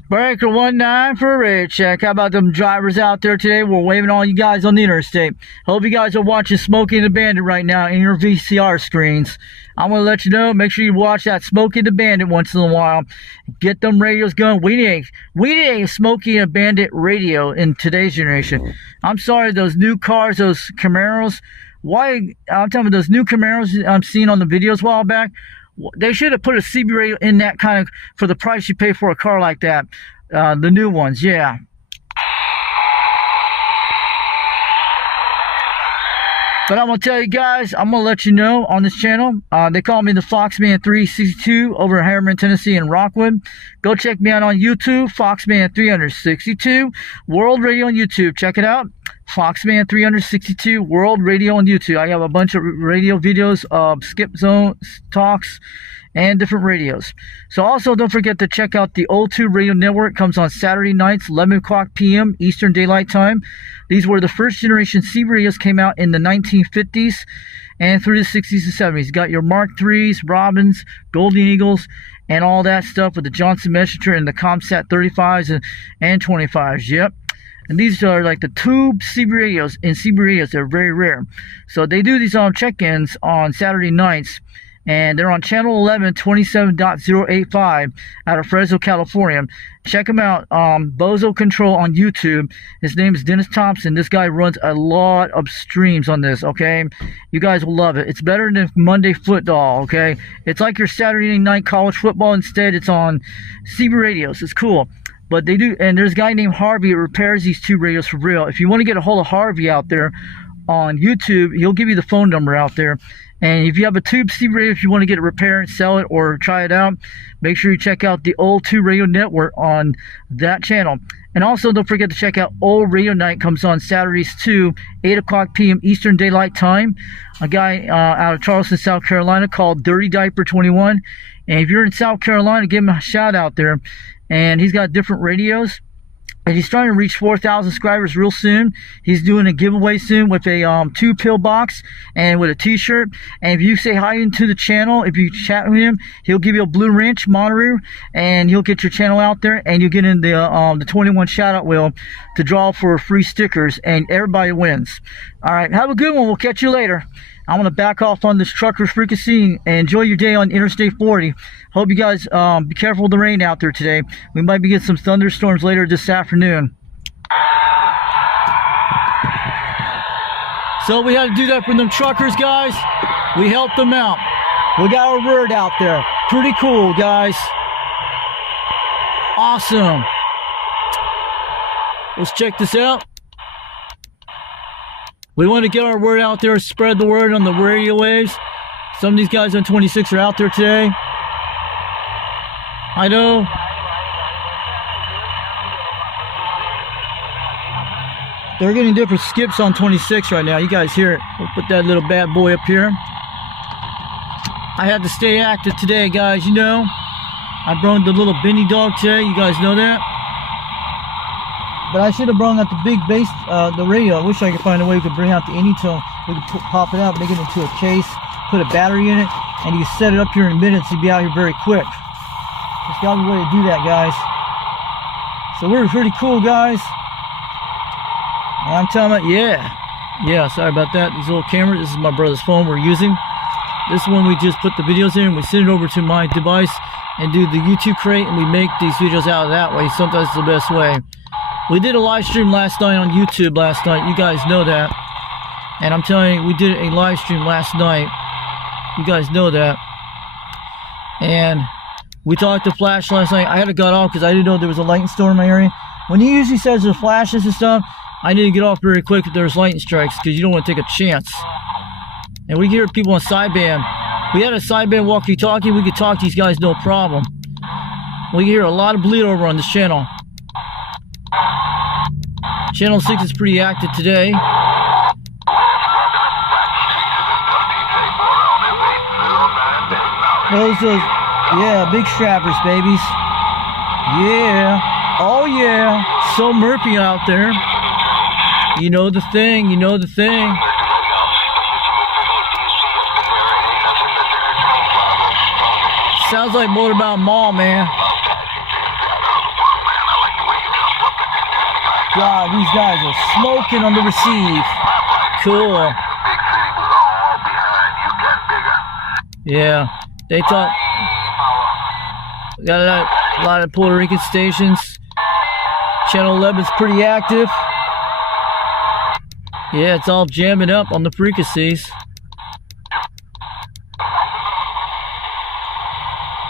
Breaker 19 for a raid check. How about them drivers out there today? We're waving all you guys on the interstate. Hope you guys are watching Smokey the Bandit right now in your VCR screens. I'm going to let you know, make sure you watch that Smokey the Bandit once in a while. Get them radios going. We need a Smokey and Bandit radio in today's generation. I'm sorry, those new cars, those Camaros. Why? I'm telling you, those new Camaros I'm seeing on the videos a while back, they should have put a CB radio in that kind of, for the price you pay for a car like that. The new ones, yeah. But I'm going to tell you guys, I'm going to let you know on this channel. They call me the Foxman 362 over in Harriman, Tennessee in Rockwood. Go check me out on YouTube, Foxman 362, World Radio on YouTube. Check it out. Foxman 362 World Radio on YouTube. I have a bunch of radio videos of skip zone talks and different radios. So also don't forget to check out the O2 Radio Network. Comes on Saturday nights, 11 o'clock p.m. Eastern Daylight Time. These were the first generation CB radios, came out in the 1950s and through the 60s and 70s. You got your Mark IIIs, Robins, Golden Eagles, and all that stuff with the Johnson Messenger and the Comsat 35s and 25s. Yep. And these are like the tube CB radios. And CB radios, they're very rare. So they do these check-ins on Saturday nights. And they're on channel 11, 27.085 out of Fresno, California. Check them out. Bozo Control on YouTube. His name is Dennis Thompson. This guy runs a lot of streams on this, okay? You guys will love it. It's better than Monday Football, okay? It's like your Saturday night college football. Instead, it's on CB radios. It's cool. But they do, and there's a guy named Harvey who repairs these tube radios for real. If you want to get a hold of Harvey out there on YouTube, he'll give you the phone number out there. And if you have a tube CB radio, if you want to get it repaired and sell it or try it out, make sure you check out the Old 2 Radio Network on that channel. And also don't forget to check out Old Radio Night. Comes on Saturdays too, 8 o'clock p.m. Eastern Daylight Time. A guy out of Charleston, South Carolina called Dirty Diaper 21. And if you're in South Carolina, give him a shout out there. And he's got different radios. And he's trying to reach 4,000 subscribers real soon. He's doing a giveaway soon with a 2-pill box and with a t-shirt. And if you say hi into the channel, if you chat with him, he'll give you a blue wrench monitor and he'll get your channel out there, and you'll get in the 21 shout out wheel to draw for free stickers, and everybody wins. All right, have a good one. We'll catch you later. I'm going to back off on this trucker frequency and enjoy your day on Interstate 40. Hope you guys be careful with the rain out there today. We might be getting some thunderstorms later this afternoon. So we had to do that for them truckers, guys. We helped them out. We got our word out there. Pretty cool, guys. Awesome. Let's check this out. We want to get our word out there, spread the word on the radio waves. Some of these guys on 26 are out there today. I know. They're getting different skips on 26 right now. You guys hear it. We'll put that little bad boy up here. I had to stay active today, guys. You know, I brought the little Benny dog today. You guys know that. But I should have brought out the big bass, the radio. I wish I could find a way we could bring out the Anytone. We could pop it out, make it into a case, put a battery in it, and you can set it up here in minutes. You'll be out here very quick. There's got to be a way to do that, guys. So we're pretty cool, guys. And I'm telling you, yeah. Sorry about that. These little cameras. This is my brother's phone we're using. This one we just put the videos in, and we send it over to my device and do the YouTube crate, and we make these videos out of that way. Sometimes it's the best way. We did a live stream last night on YouTube last night. You guys know that. And I'm telling you, we did a live stream last night. You guys know that. And We talked to Flash last night. I had to cut off because I didn't know there was a lightning storm in my area. When he usually says there's flashes and stuff, I need to get off very quick if there's lightning strikes because you don't want to take a chance. And we hear people on sideband. We had a sideband walkie-talkie. We could talk to these guys no problem. We hear a lot of bleed over on this channel. Channel 6 is pretty active today. Those yeah, big strappers, babies. Yeah. Oh, yeah. So Murphy out there. You know the thing. You know the thing. Sounds like Motorbound Mall, man. God, these guys are smoking on the receive. Cool. Yeah, they talk. We got a lot of Puerto Rican stations. Channel 11 is pretty active. Yeah, it's all jamming up on the frequencies.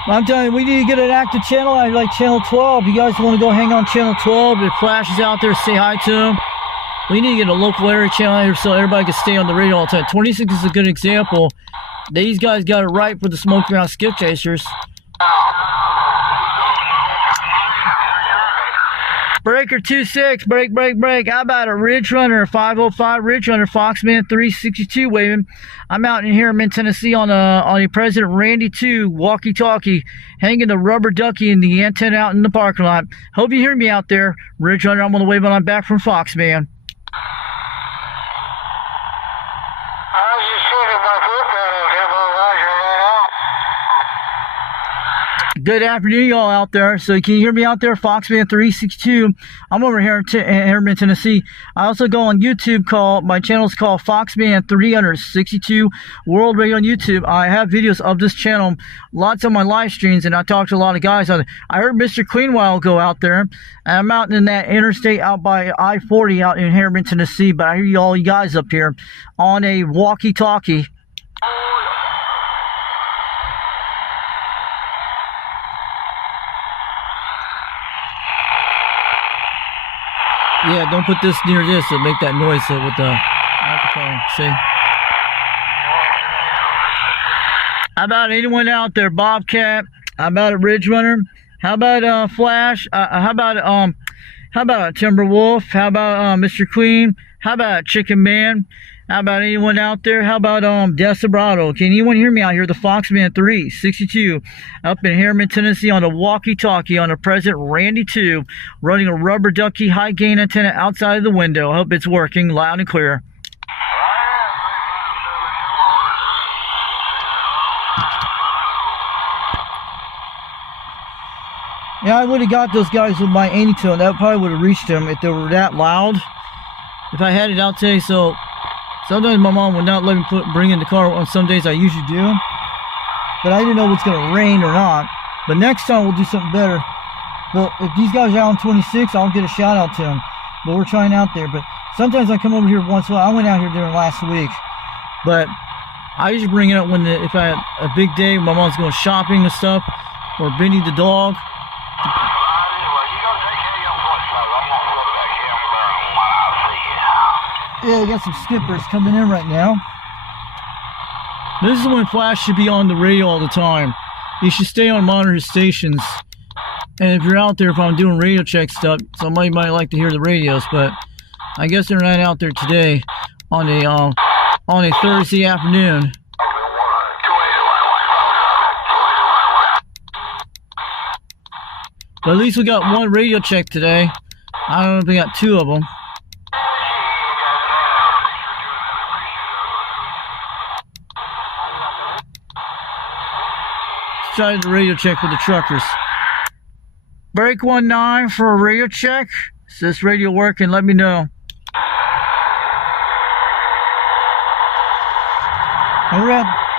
I'm telling you, we need to get an active channel. I like channel 12. You guys want to go hang on channel 12? If Flash is out there, say hi to him. We need to get a local area channel here so everybody can stay on the radio all the time. 26 is a good example. These guys got it right for the smoke ground skip chasers. Breaker 26, break. How about a Ridge Runner 505 Ridge Runner Foxman 362 waving? I'm out in Harriman, Tennessee on a President Randy2 walkie-talkie, hanging the rubber ducky in the antenna out in the parking lot. Hope you hear me out there, Ridge Runner. I'm on the way when I'm back from Foxman. Good afternoon, y'all out there. So can you hear me out there? Foxman 362. I'm over here in Harriman, Tennessee. I also go on YouTube. My channel's called Foxman 362 World Radio on YouTube. I have videos of this channel, lots of my live streams, and I talk to a lot of guys on it. I heard Mr. Queen a while ago out there. And I'm out in that interstate out by I-40 out in Harriman, Tennessee. But I hear you guys up here on a walkie-talkie. Yeah, don't put this near this. It'll make that noise with the microphone. See? How about anyone out there? Bobcat? How about a Ridge Runner? How about Flash? How about Timberwolf? How about Mr. Queen? How about Chicken Man? How about anyone out there? How about Desperado? Can anyone hear me out here? The Foxman 362 up in Harriman, Tennessee on a walkie-talkie on a President Randy2 running a rubber ducky high gain antenna outside of the window. I hope it's working loud and clear. Yeah, I would have got those guys with my anytone. That probably would have reached them if they were that loud. If I had it out today, so sometimes my mom would not let me bring in the car. On some days I usually do. But I didn't know if it's going to rain or not. But next time we'll do something better. But if these guys are out on 26, I'll get a shout out to them. But we're trying out there. But sometimes I come over here once in a while. I went out here during last week. But I usually bring it up if I had a big day, my mom's going shopping and stuff. Or Benny the dog. Yeah, we got some skippers coming in right now. This is when Flash should be on the radio all the time. He should stay on monitor stations. And if you're out there, if I'm doing radio check stuff, somebody might like to hear the radios, but I guess they're not out there today on a Thursday afternoon. But at least we got one radio check today. I don't know if we got two of them. Try the radio check for the truckers. Break 19 for a radio check. Is this radio working? Let me know.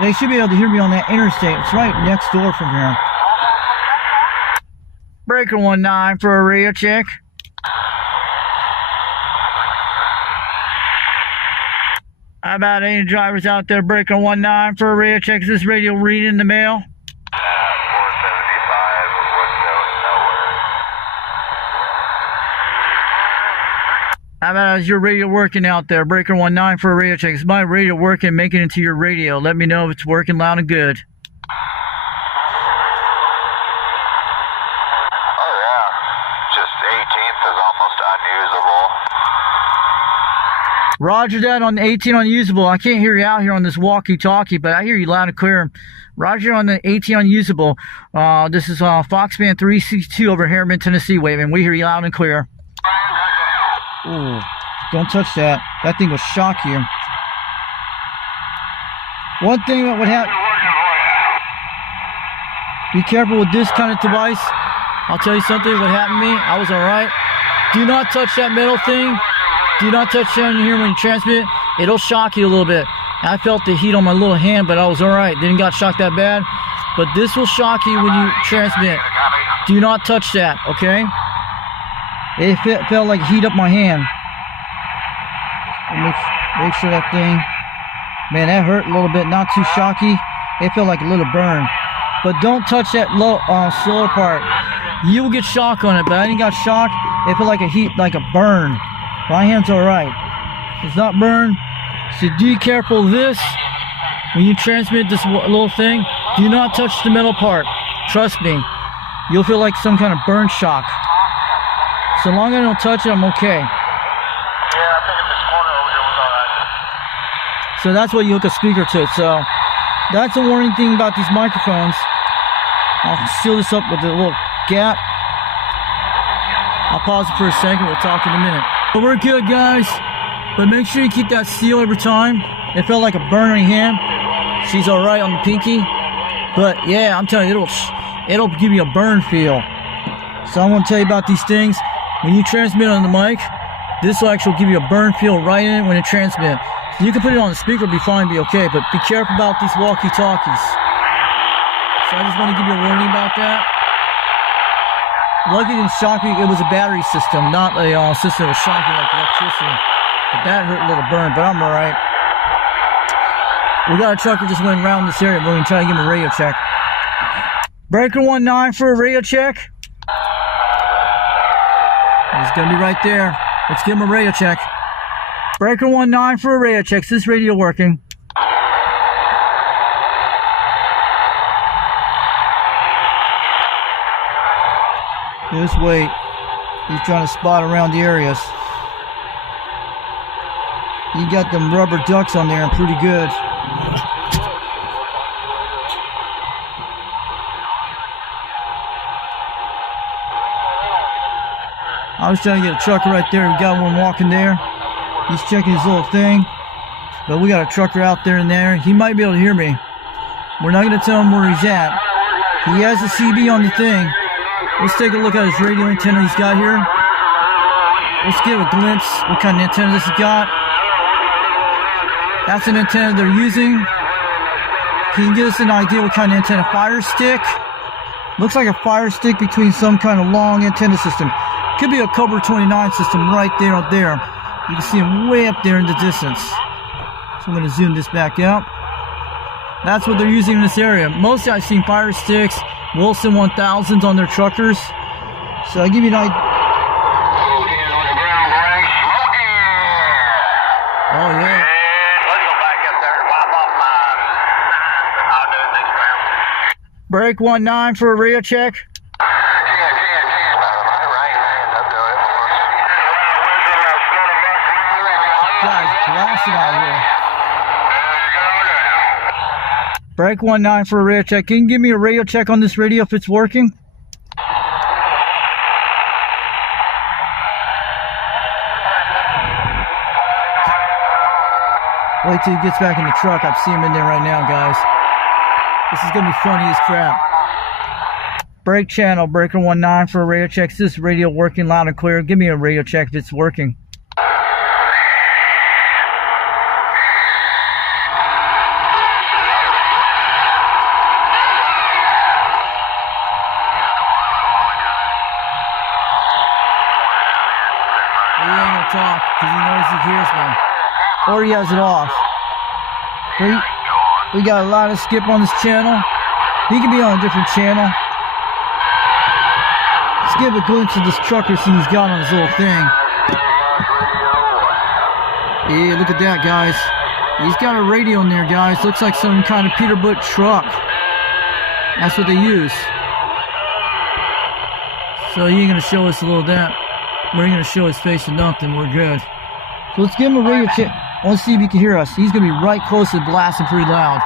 They should be able to hear me on that interstate. It's right next door from here. Breaker 19 for a radio check. How about any drivers out there? Breaker 19 for a radio check. Is this radio reading the mail? 475 How about is your radio working out there? Breaker 19 for a radio check. Is my radio working? Make it into your radio. Let me know if it's working loud and good. Oh yeah, just 18th is almost unusable. Roger that on the 18 unusable. I can't hear you out here on this walkie-talkie, but I hear you loud and clear. Roger on the 18 unusable. This is Foxman 362 over Harriman, Tennessee waving. We hear you loud and clear. Ooh, don't touch that. That thing will shock you. One thing that would happen. Be careful with this kind of device. I'll tell you something. What happened to me, I was alright. Do not touch that metal thing. Do not touch down here when you transmit. It'll shock you a little bit. I felt the heat on my little hand, but I was alright. Didn't got shocked that bad. But this will shock you when you transmit. Do not touch that, okay? It felt like heat up my hand. Make sure that thing... Man, that hurt a little bit. Not too shocky. It felt like a little burn. But don't touch that low, slower part. You will get shock on it, but I didn't got shocked. It felt like a heat, like a burn. My hand's alright. It's not burned. So be careful of this. When you transmit this little thing, do not touch the metal part. Trust me. You'll feel like some kind of burn shock. So long as I don't touch it, I'm okay. Yeah, I think in this corner over here was alright. So that's what you hook a speaker to. So that's a warning thing about these microphones. I'll seal this up with a little gap. I'll pause it for a second. We'll talk in a minute. But we're good, guys. But make sure you keep that seal every time. It felt like a burn on your hand. She's alright on the pinky. But yeah, I'm telling you, it'll give you a burn feel. So I'm going to tell you about these things. When you transmit on the mic, this will actually give you a burn feel right in it when it transmits. You can put it on the speaker, be fine, be okay. But be careful about these walkie-talkies. So I just want to give you a warning about that. Lucky it didn't shock me. It was a battery system, not a system that was shocking like electricity. But that hurt a little burn, but I'm alright. We got a trucker just went around this area. We're going to try to give him a radio check. Breaker 19 for a radio check. He's going to be right there. Let's give him a radio check. Breaker 19 for a radio check. Is this radio working? Just wait. He's trying to spot around the areas. You got them rubber ducks on there and pretty good. I was trying to get a trucker right there. We got one walking there. He's checking his little thing. But we got a trucker out there and there. He might be able to hear me. We're not going to tell him where he's at. He has a CB on the thing. Let's take a look at his radio antenna he's got here. Let's give a glimpse what kind of antenna this has got. That's an antenna they're using. Can you give us an idea what kind of antenna? Fire stick? Looks like a fire stick between some kind of long antenna system. Could be a Cobra 29 system right there up there. You can see them way up there in the distance. So I'm going to zoom this back out. That's what they're using in this area. Mostly I've seen fire sticks, Wilson 1000s on their truckers. So I'll give you an idea. Oh yeah. Break 19 for a radio check. Guys, blasting out here. Break 19 for a radio check. Can you give me a radio check on this radio if it's working? Wait till he gets back in the truck. I see him in there right now, guys. This is going to be funny as crap. Break channel, breaker 19 for a radio check. Is this radio working loud and clear? Give me a radio check if it's working. He ain't gonna talk because he knows he hears me. Or he has it off. We got a lot of skip on this channel. He could be on a different channel. Let's give a glimpse of this trucker scene he's got on his little thing. Yeah, look at that, guys. He's got a radio in there, guys. Looks like some kind of Peterbilt truck. That's what they use. So he ain't gonna show us a little of that. We're gonna show his face and nothing. We're good. So let's give him a radio check. Let's see if he can hear us. He's gonna be right close and blasting pretty loud.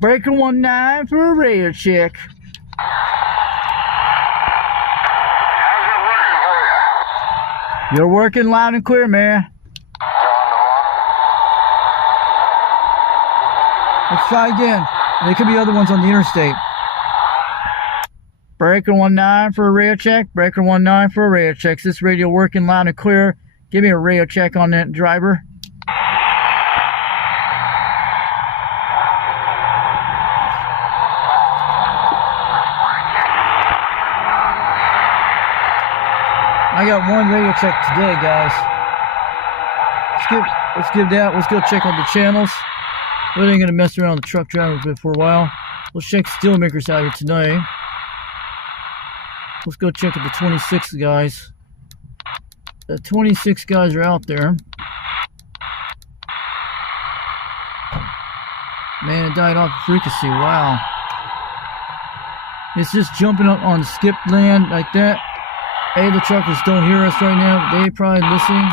Breaker 19 for a radio check. How's it working for you? You're working loud and clear, man. Let's try again. There could be other ones on the interstate. Breaker 19 for a radio check. Breaker 19 for a radio check. Is this radio working loud and clear? Give me a radio check on that, driver. I got one radio check today, guys. Let's give that. Let's go check on the channels. We ain't gonna mess around with the truck driver for a while. Let's check steelmakers out here tonight. Let's go check at the 26 guys. The 26 guys are out there. Man, it died off the frequency. Wow. It's just jumping up on skip land like that. Hey, the truckers don't hear us right now, but they probably listening.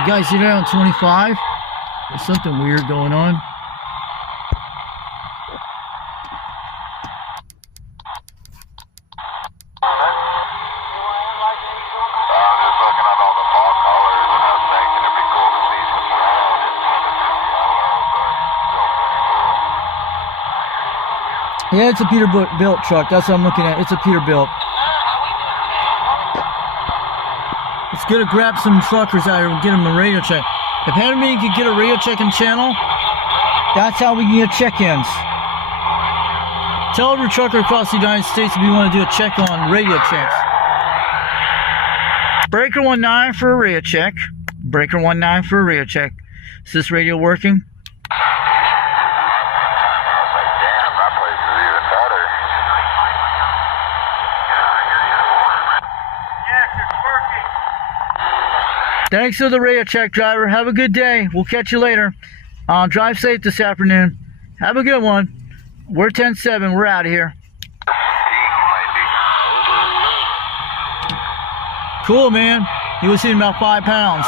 You guys see that on 25? There's something weird going on. Yeah, it's a Peterbilt truck. That's what I'm looking at. It's a Peterbilt. It's good to grab some truckers out here and get them a radio check. If Harriman could get a radio checking channel, that's how we can get check-ins. Tell every trucker across the United States if you want to do a check on radio checks. Breaker 19 for a radio check. Breaker 19 for a radio check. Is this radio working? Thanks for the radio check, driver. Have a good day. We'll catch you later. Drive safe this afternoon. Have a good one. We're 10-7. We're out of here. Cool, man. He was hitting about 5 pounds.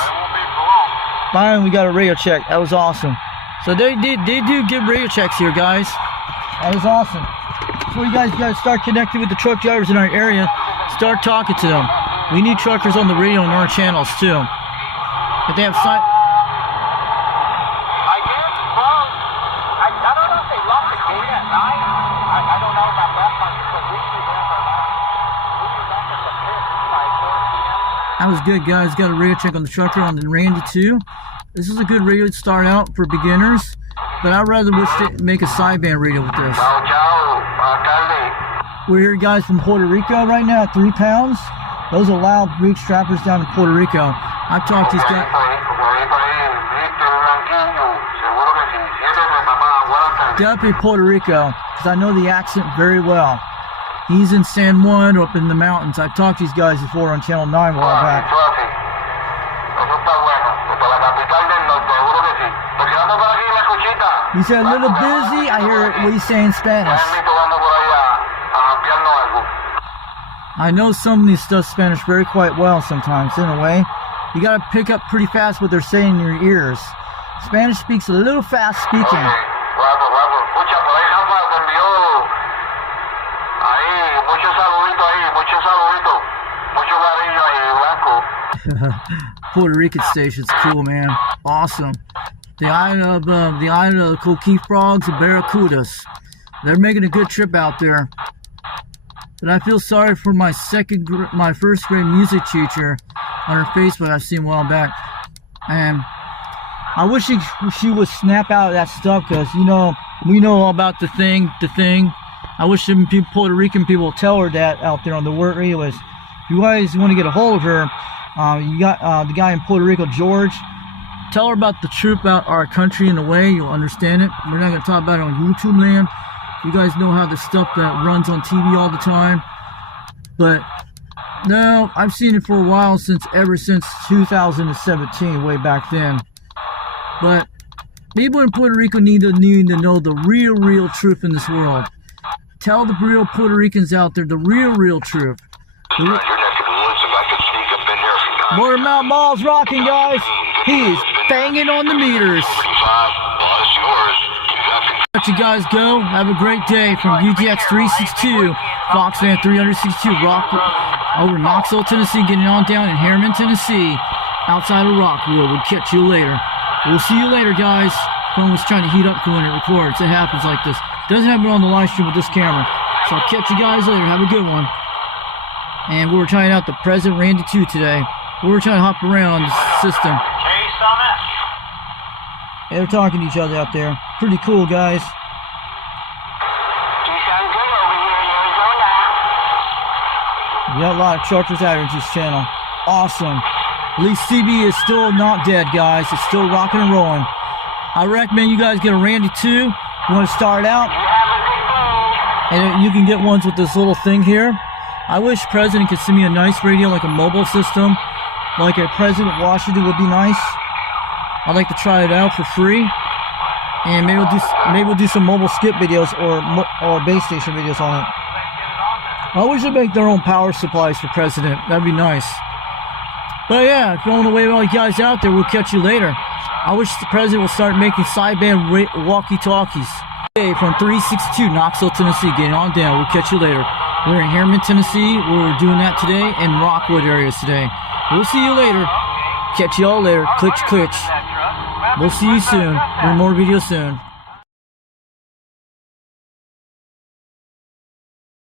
Fine, we got a radio check. That was awesome. So they do give radio checks here, guys. That was awesome. So you guys got to start connecting with the truck drivers in our area. Start talking to them. We need truckers on the radio on our channels, too. If they have sign. I guess, well, I don't know if they locked the gate at night. I don't know about that part, but we were back at the pit by 4 p.m. That was good, guys. Got a radio check on the trucker on the Randy2. This is a good radio to start out for beginners, but I'd rather make a sideband radio with this. We're here, guys, from Puerto Rico right now at 3 pounds. Those are loud reach trappers down in Puerto Rico. I've talked to these guys. Definitely Puerto Rico, because I know the accent very well. He's in San Juan, up in the mountains. I've talked to these guys before on Channel 9 a while back. You said a little busy? I hear what he's saying in Spanish. I know some of these stuff Spanish very quite well sometimes, in a way. You gotta pick up pretty fast what they're saying in your ears. Spanish speaks a little fast speaking. Puerto Rican station's cool, man. Awesome. The island of coquille frogs and barracudas. They're making a good trip out there. But I feel sorry for my first grade music teacher on her Facebook I've seen a while back. And I wish she would snap out of that stuff, because, you know, we know all about the thing. I wish some Puerto Rican people would tell her that out there on the word radio list. If you guys want to get a hold of her, you got the guy in Puerto Rico, George. Tell her about the truth about our country in a way you'll understand it. We're not going to talk about it on YouTube land. You guys know how the stuff that runs on TV all the time. But No, I've seen it for a while, ever since 2017, way back then. But people in Puerto Rico need to know the real truth in this world. Tell the real Puerto Ricans out there the real truth. More Mount Ball's rocking, guys. He is banging on the meters. Let you guys go. Have a great day from UTX 362, Foxman 362, Rockwood, over Knoxville, Tennessee, getting on down in Harriman, Tennessee, outside of Rockwood. We'll catch you later. We'll see you later, guys. Phone was trying to heat up when it records. It happens like this. Doesn't happen on the live stream with this camera. So I'll catch you guys later. Have a good one. And we were trying out the President Randy2 today. We were trying to hop around on the system. Yeah, they're talking to each other out there. Pretty cool, guys. We got a lot of truckers out here on this channel. Awesome. At least CB is still not dead, guys. It's still rocking and rolling. I recommend you guys get a Randy2. You want to start out, and you can get ones with this little thing here. I wish President could send me a nice radio, like a mobile system, like a President Washington would be nice. I'd like to try it out for free, and maybe we'll do some mobile skip videos or base station videos on it. I wish they'd make their own power supplies for President. That'd be nice. But yeah, going away with all you guys out there, we'll catch you later. I wish the President will start making sideband walkie-talkies. Hey, from 362, Knoxville, Tennessee, getting on down. We'll catch you later. We're in Harriman, Tennessee. We're doing that today, and Rockwood areas today. We'll see you later. Catch you all later. Klitch. We'll see you soon. More videos soon.